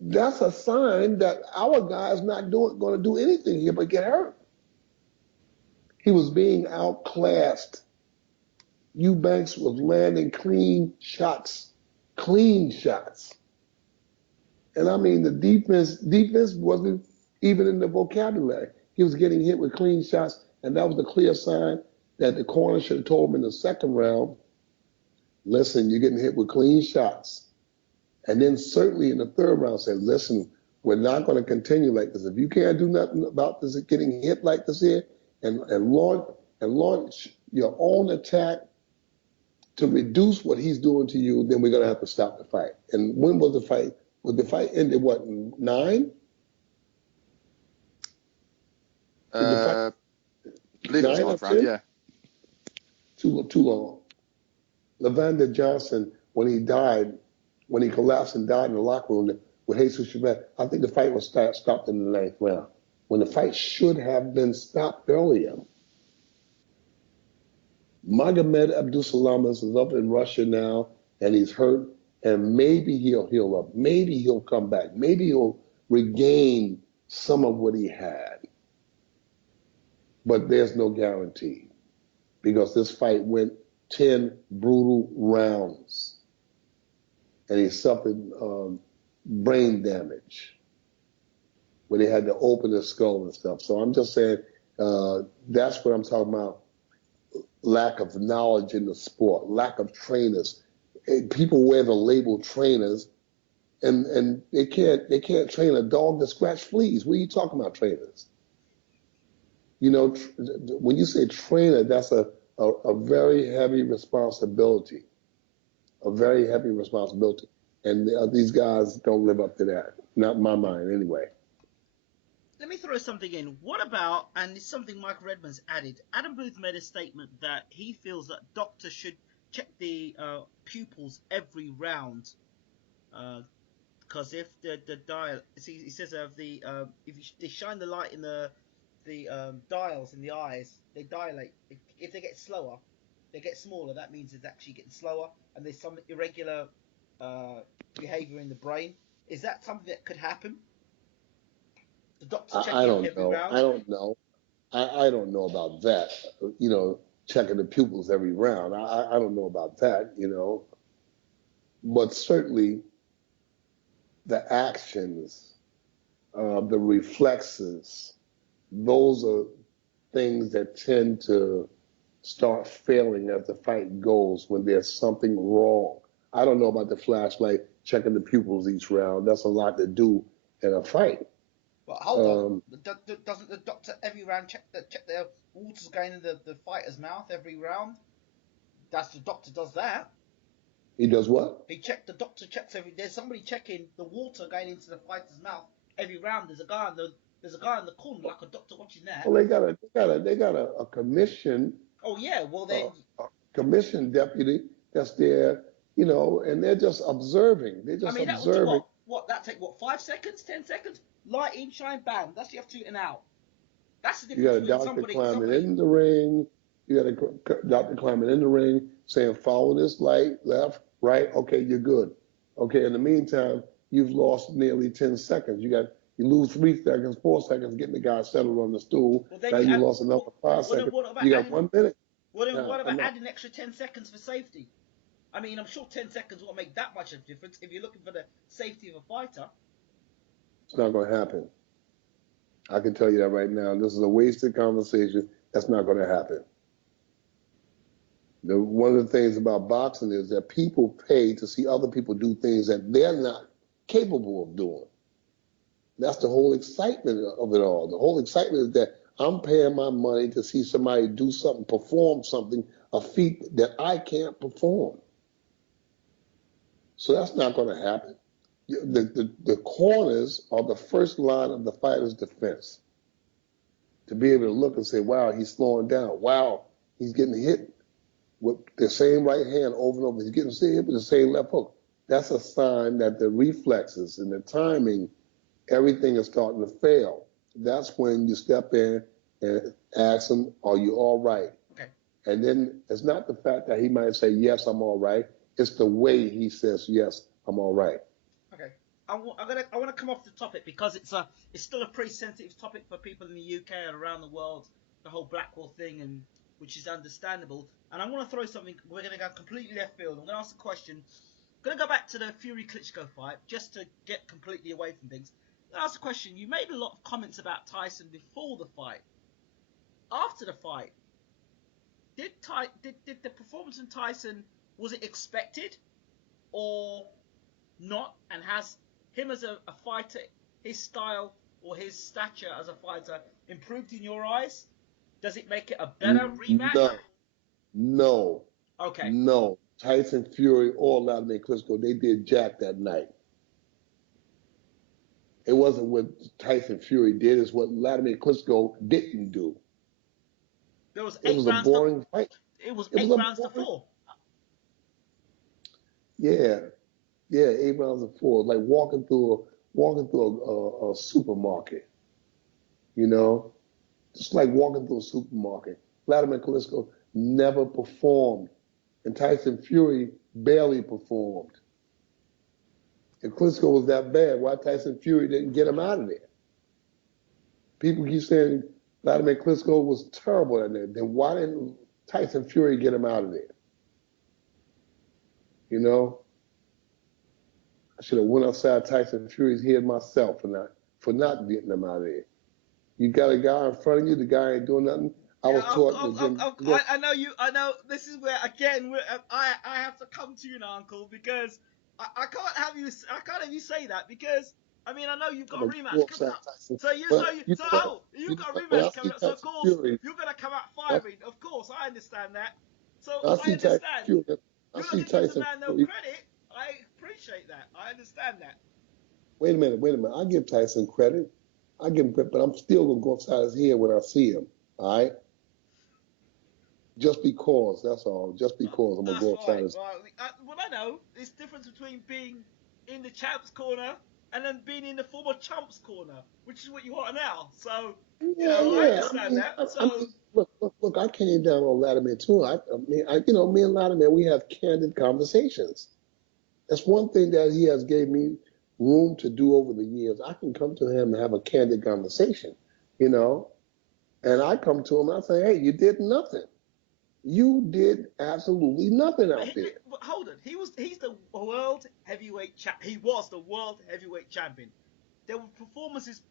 That's a sign that our guy is not going to do anything here but get hurt. He was being outclassed. Eubanks was landing clean shots. And I mean, the defense wasn't even in the vocabulary. He was getting hit with clean shots, and that was the clear sign that the corner should have told him in the second round, listen, you're getting hit with clean shots. And then certainly in the third round said, listen, we're not going to continue like this. If you can't do nothing about this getting hit like this here and launch your own attack to reduce what he's doing to you, then we're going to have to stop the fight. And when was the fight? Was the fight ended, what, 9? I believe it was 9th round, yeah. Too long. Levander Johnson, when he collapsed and died in the locker room with Jesus Chavez, I think the fight was stopped in the 9th round, when the fight should have been stopped earlier. Magomed Abdusalamis is up in Russia now, and he's hurt, and maybe he'll heal up. Maybe he'll come back. Maybe he'll regain some of what he had. But there's no guarantee, because this fight went 10 brutal rounds, and he suffered brain damage where they had to open his skull and stuff. So I'm just saying, that's what I'm talking about. Lack of knowledge in the sport, lack of trainers. People wear the label trainers, and they can't train a dog to scratch fleas. What are you talking about, trainers? You know, when you say trainer, that's a very heavy responsibility, and these guys don't live up to that. Not in my mind, anyway. Let me throw something in. What about, and it's something Michael Redmond's added, Adam Booth made a statement that he feels that doctors should check the pupils every round, because if the dial, he says if they shine the light in the dials in the eyes, they dilate. If they get slower, they get smaller. That means it's actually getting slower, and there's some irregular behavior in the brain. Is that something that could happen? The doctor checking every round? I don't know. I don't know about that. You know, checking the pupils every round. I don't know about that. You know, but certainly the actions, the reflexes, those are things that tend to start failing as the fight goes when there's something wrong. I don't know about the flashlight, checking the pupils each round. That's a lot to do in a fight. But hold on, doesn't the doctor every round check the water's going in the fighter's mouth every round? The doctor does that. He does what? The doctor checks there's somebody checking the water going into the fighter's mouth every round. There's a guy in the corner, like a doctor watching that. Well, they got a commission. Oh yeah, well then a commission deputy that's there, you know, and they're just observing. They're just observing. That take 5 seconds, 10 seconds? Light in, shine, bam. That's you have to and out. That's the You difference got a doctor climbing in the ring. You got a doctor climbing in the ring saying, follow this light, left, right. Okay, you're good. Okay, in the meantime, you've lost nearly 10 seconds. You lose 3 seconds, 4 seconds getting the guy settled on the stool. Now you lost another 5 seconds. You got 1 minute. What about adding extra 10 seconds for safety? I mean, I'm sure 10 seconds won't make that much of a difference if you're looking for the safety of a fighter. It's not going to happen. I can tell you that right now. This is a wasted conversation. That's not going to happen. One of the things about boxing is that people pay to see other people do things that they're not capable of doing. That's the whole excitement of it all. The whole excitement is that I'm paying my money to see somebody do something, perform something, a feat that I can't perform. So that's not going to happen. the corners are the first line of the fighter's defense. To be able to look and say, wow, he's slowing down. Wow, he's getting hit with the same right hand over and over. He's getting hit with the same left hook. That's a sign that the reflexes and the timing, everything is starting to fail. That's when you step in and ask him, are you all right? Okay. And then it's not the fact that he might say, yes, I'm all right. It's the way he says, yes, I'm all right. Okay. I want to come off the topic because it's still a pretty sensitive topic for people in the UK and around the world, the whole Blackwell thing, and which is understandable. And I want to throw something. We're going to go completely left field. I'm going to ask a question. I'm going to go back to the Fury-Klitschko fight just to get completely away from things. I'm going to ask a question. You made a lot of comments about Tyson before the fight. After the fight, did the performance in Tyson, was it expected or not? And has him as a fighter, his style or his stature as a fighter improved in your eyes? Does it make it a better rematch? No. Okay. No. Tyson Fury or Vladimir Klitschko, they did jack that night. It wasn't what Tyson Fury did, it's what Vladimir Klitschko didn't do. There was it was a boring fight. It was 8 rounds to 4. Yeah, 8 rounds to 4. Like walking through a supermarket. You know, just like walking through a supermarket. Vladimir Klitschko never performed, and Tyson Fury barely performed. If Klitschko was that bad, why Tyson Fury didn't get him out of there? People keep saying Vladimir Klitschko was terrible at that. Then why didn't Tyson Fury get him out of there? You know, I should have went outside Tyson Fury's head myself for not getting him out of there. You got a guy in front of you, the guy ain't doing nothing. I know you. I know this is where again I have to come to you now, Uncle, because I can't have you say that because I mean I know you've got a rematch coming up. You've got a rematch coming up. So of course you're gonna come out firing. Of course I understand that. So I understand. You're not gonna give the man no credit. I appreciate that. I understand that. Wait a minute. I give Tyson credit. I give him credit, but I'm still gonna go upside his head when I see him. All right. Just because, that's all. Just because I'm gonna go upside his. Well, I know there's difference between being in the champ's corner and then being in the former champ's corner, which is what you are now. So I understand that. Look, I came down on Vladimir too. Me and Vladimir, we have candid conversations. That's one thing that he has gave me room to do over the years. I can come to him and have a candid conversation, and I come to him and I say, hey, you did nothing. You did absolutely nothing out there. But hold on, he's the world heavyweight champ. He was the world heavyweight champion. There were performances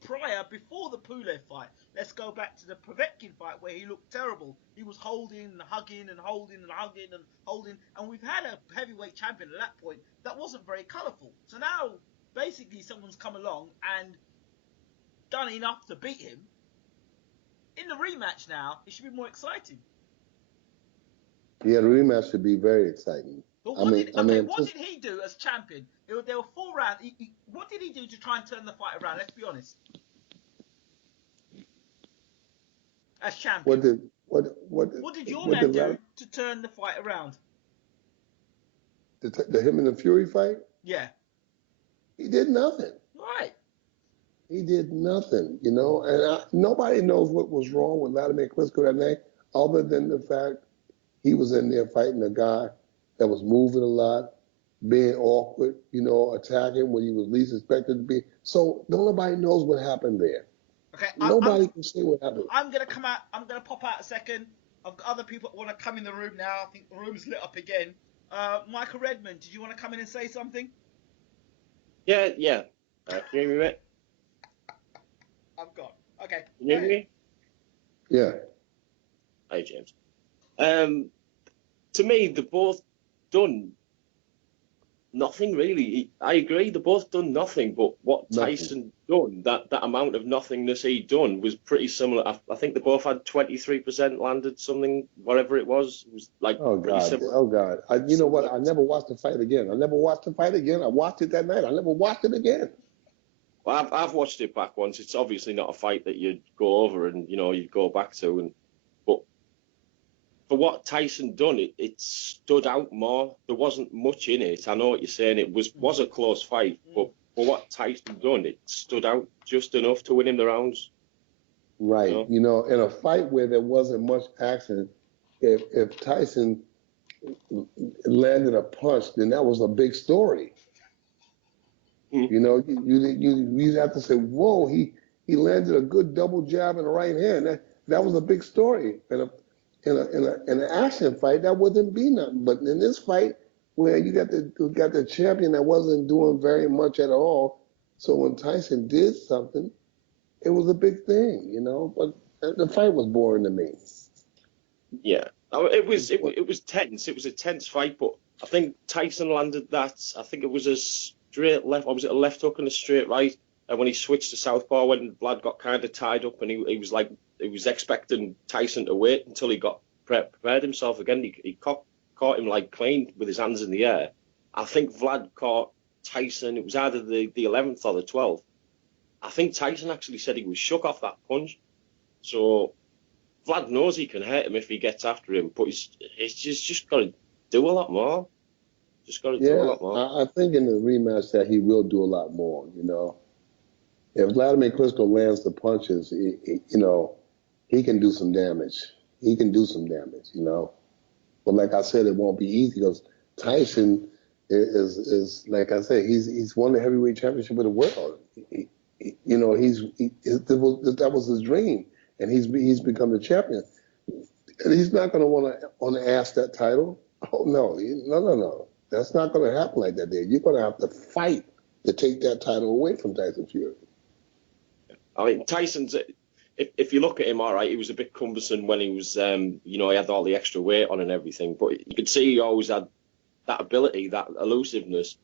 before the Pulev fight. Let's go back to the Povetkin fight where he looked terrible. He was holding and hugging and holding and hugging and holding. And we've had a heavyweight champion at that point that wasn't very colourful. So now, basically, someone's come along and done enough to beat him. In the rematch now, it should be more exciting. Yeah, the rematch should be very exciting. But what did he do as champion? There were 4 rounds. What did he do to try and turn the fight around? Let's be honest. As champion. What did your man do to turn the fight around? The him and the Fury fight? Yeah. He did nothing. Right. He did nothing, and nobody knows what was wrong with Vladimir Klitschko that night, other than the fact he was in there fighting a guy that was moving a lot, being awkward, attacking when he was least expected to be. So nobody knows what happened there. Okay. Nobody can say what happened. I'm going to come out. I'm going to pop out a second. I've got other people that want to come in the room now. I think the room's lit up again. Michael Redmond, did you want to come in and say something? Yeah. Can you hear me, mate? I've got. Okay. Can you hear me? Yeah. Hi, James. To me, they're both done nothing really. I agree, they both done nothing, but what Nothing. Tyson done, that amount of nothingness he done was pretty similar. I think they both had 23% landed something, whatever it was. It was like Oh pretty God, similar. oh God. You know what? I never watched the fight again. I never watched the fight again. I watched it that night. I never watched it again. Well, I've watched it back once. It's obviously not a fight that you'd go over and you'd go back to. But for what Tyson done, it stood out more. There wasn't much in it. I know what you're saying. It was a close fight, but for what Tyson done, it stood out just enough to win him the rounds. Right. In a fight where there wasn't much action, if Tyson landed a punch, then that was a big story. You have to say, whoa, he landed a good double jab in the right hand. That was a big story. In an action fight, that wouldn't be nothing. But in this fight, where you got the champion that wasn't doing very much at all, so when Tyson did something, it was a big thing, But the fight was boring to me. Yeah, it was tense. It was a tense fight, but I think Tyson landed that. I think it was a straight left, or was it a left hook and a straight right? And when he switched to southpaw, when Vlad got kind of tied up, and he was expecting Tyson to wait until he got prepared himself again. He caught him like clean with his hands in the air. I think Vlad caught Tyson. It was either the 11th or the 12th. I think Tyson actually said he was shook off that punch. So Vlad knows he can hurt him if he gets after him, but he's just got to do a lot more. Just got to do a lot more. I think in the rematch that he will do a lot more, If Vladimir Klitschko lands the punches, he can do some damage. He can do some damage, But like I said, it won't be easy because Tyson is like I said, he's won the heavyweight championship of the world. That was his dream, and he's become the champion. And he's not going to want to ask that title. Oh no. That's not going to happen like that. There, you're going to have to fight to take that title away from Tyson Fury. I mean, Tyson's. If you look at him, all right, he was a bit cumbersome when he was, he had all the extra weight on and everything. But you could see he always had that ability, that elusiveness.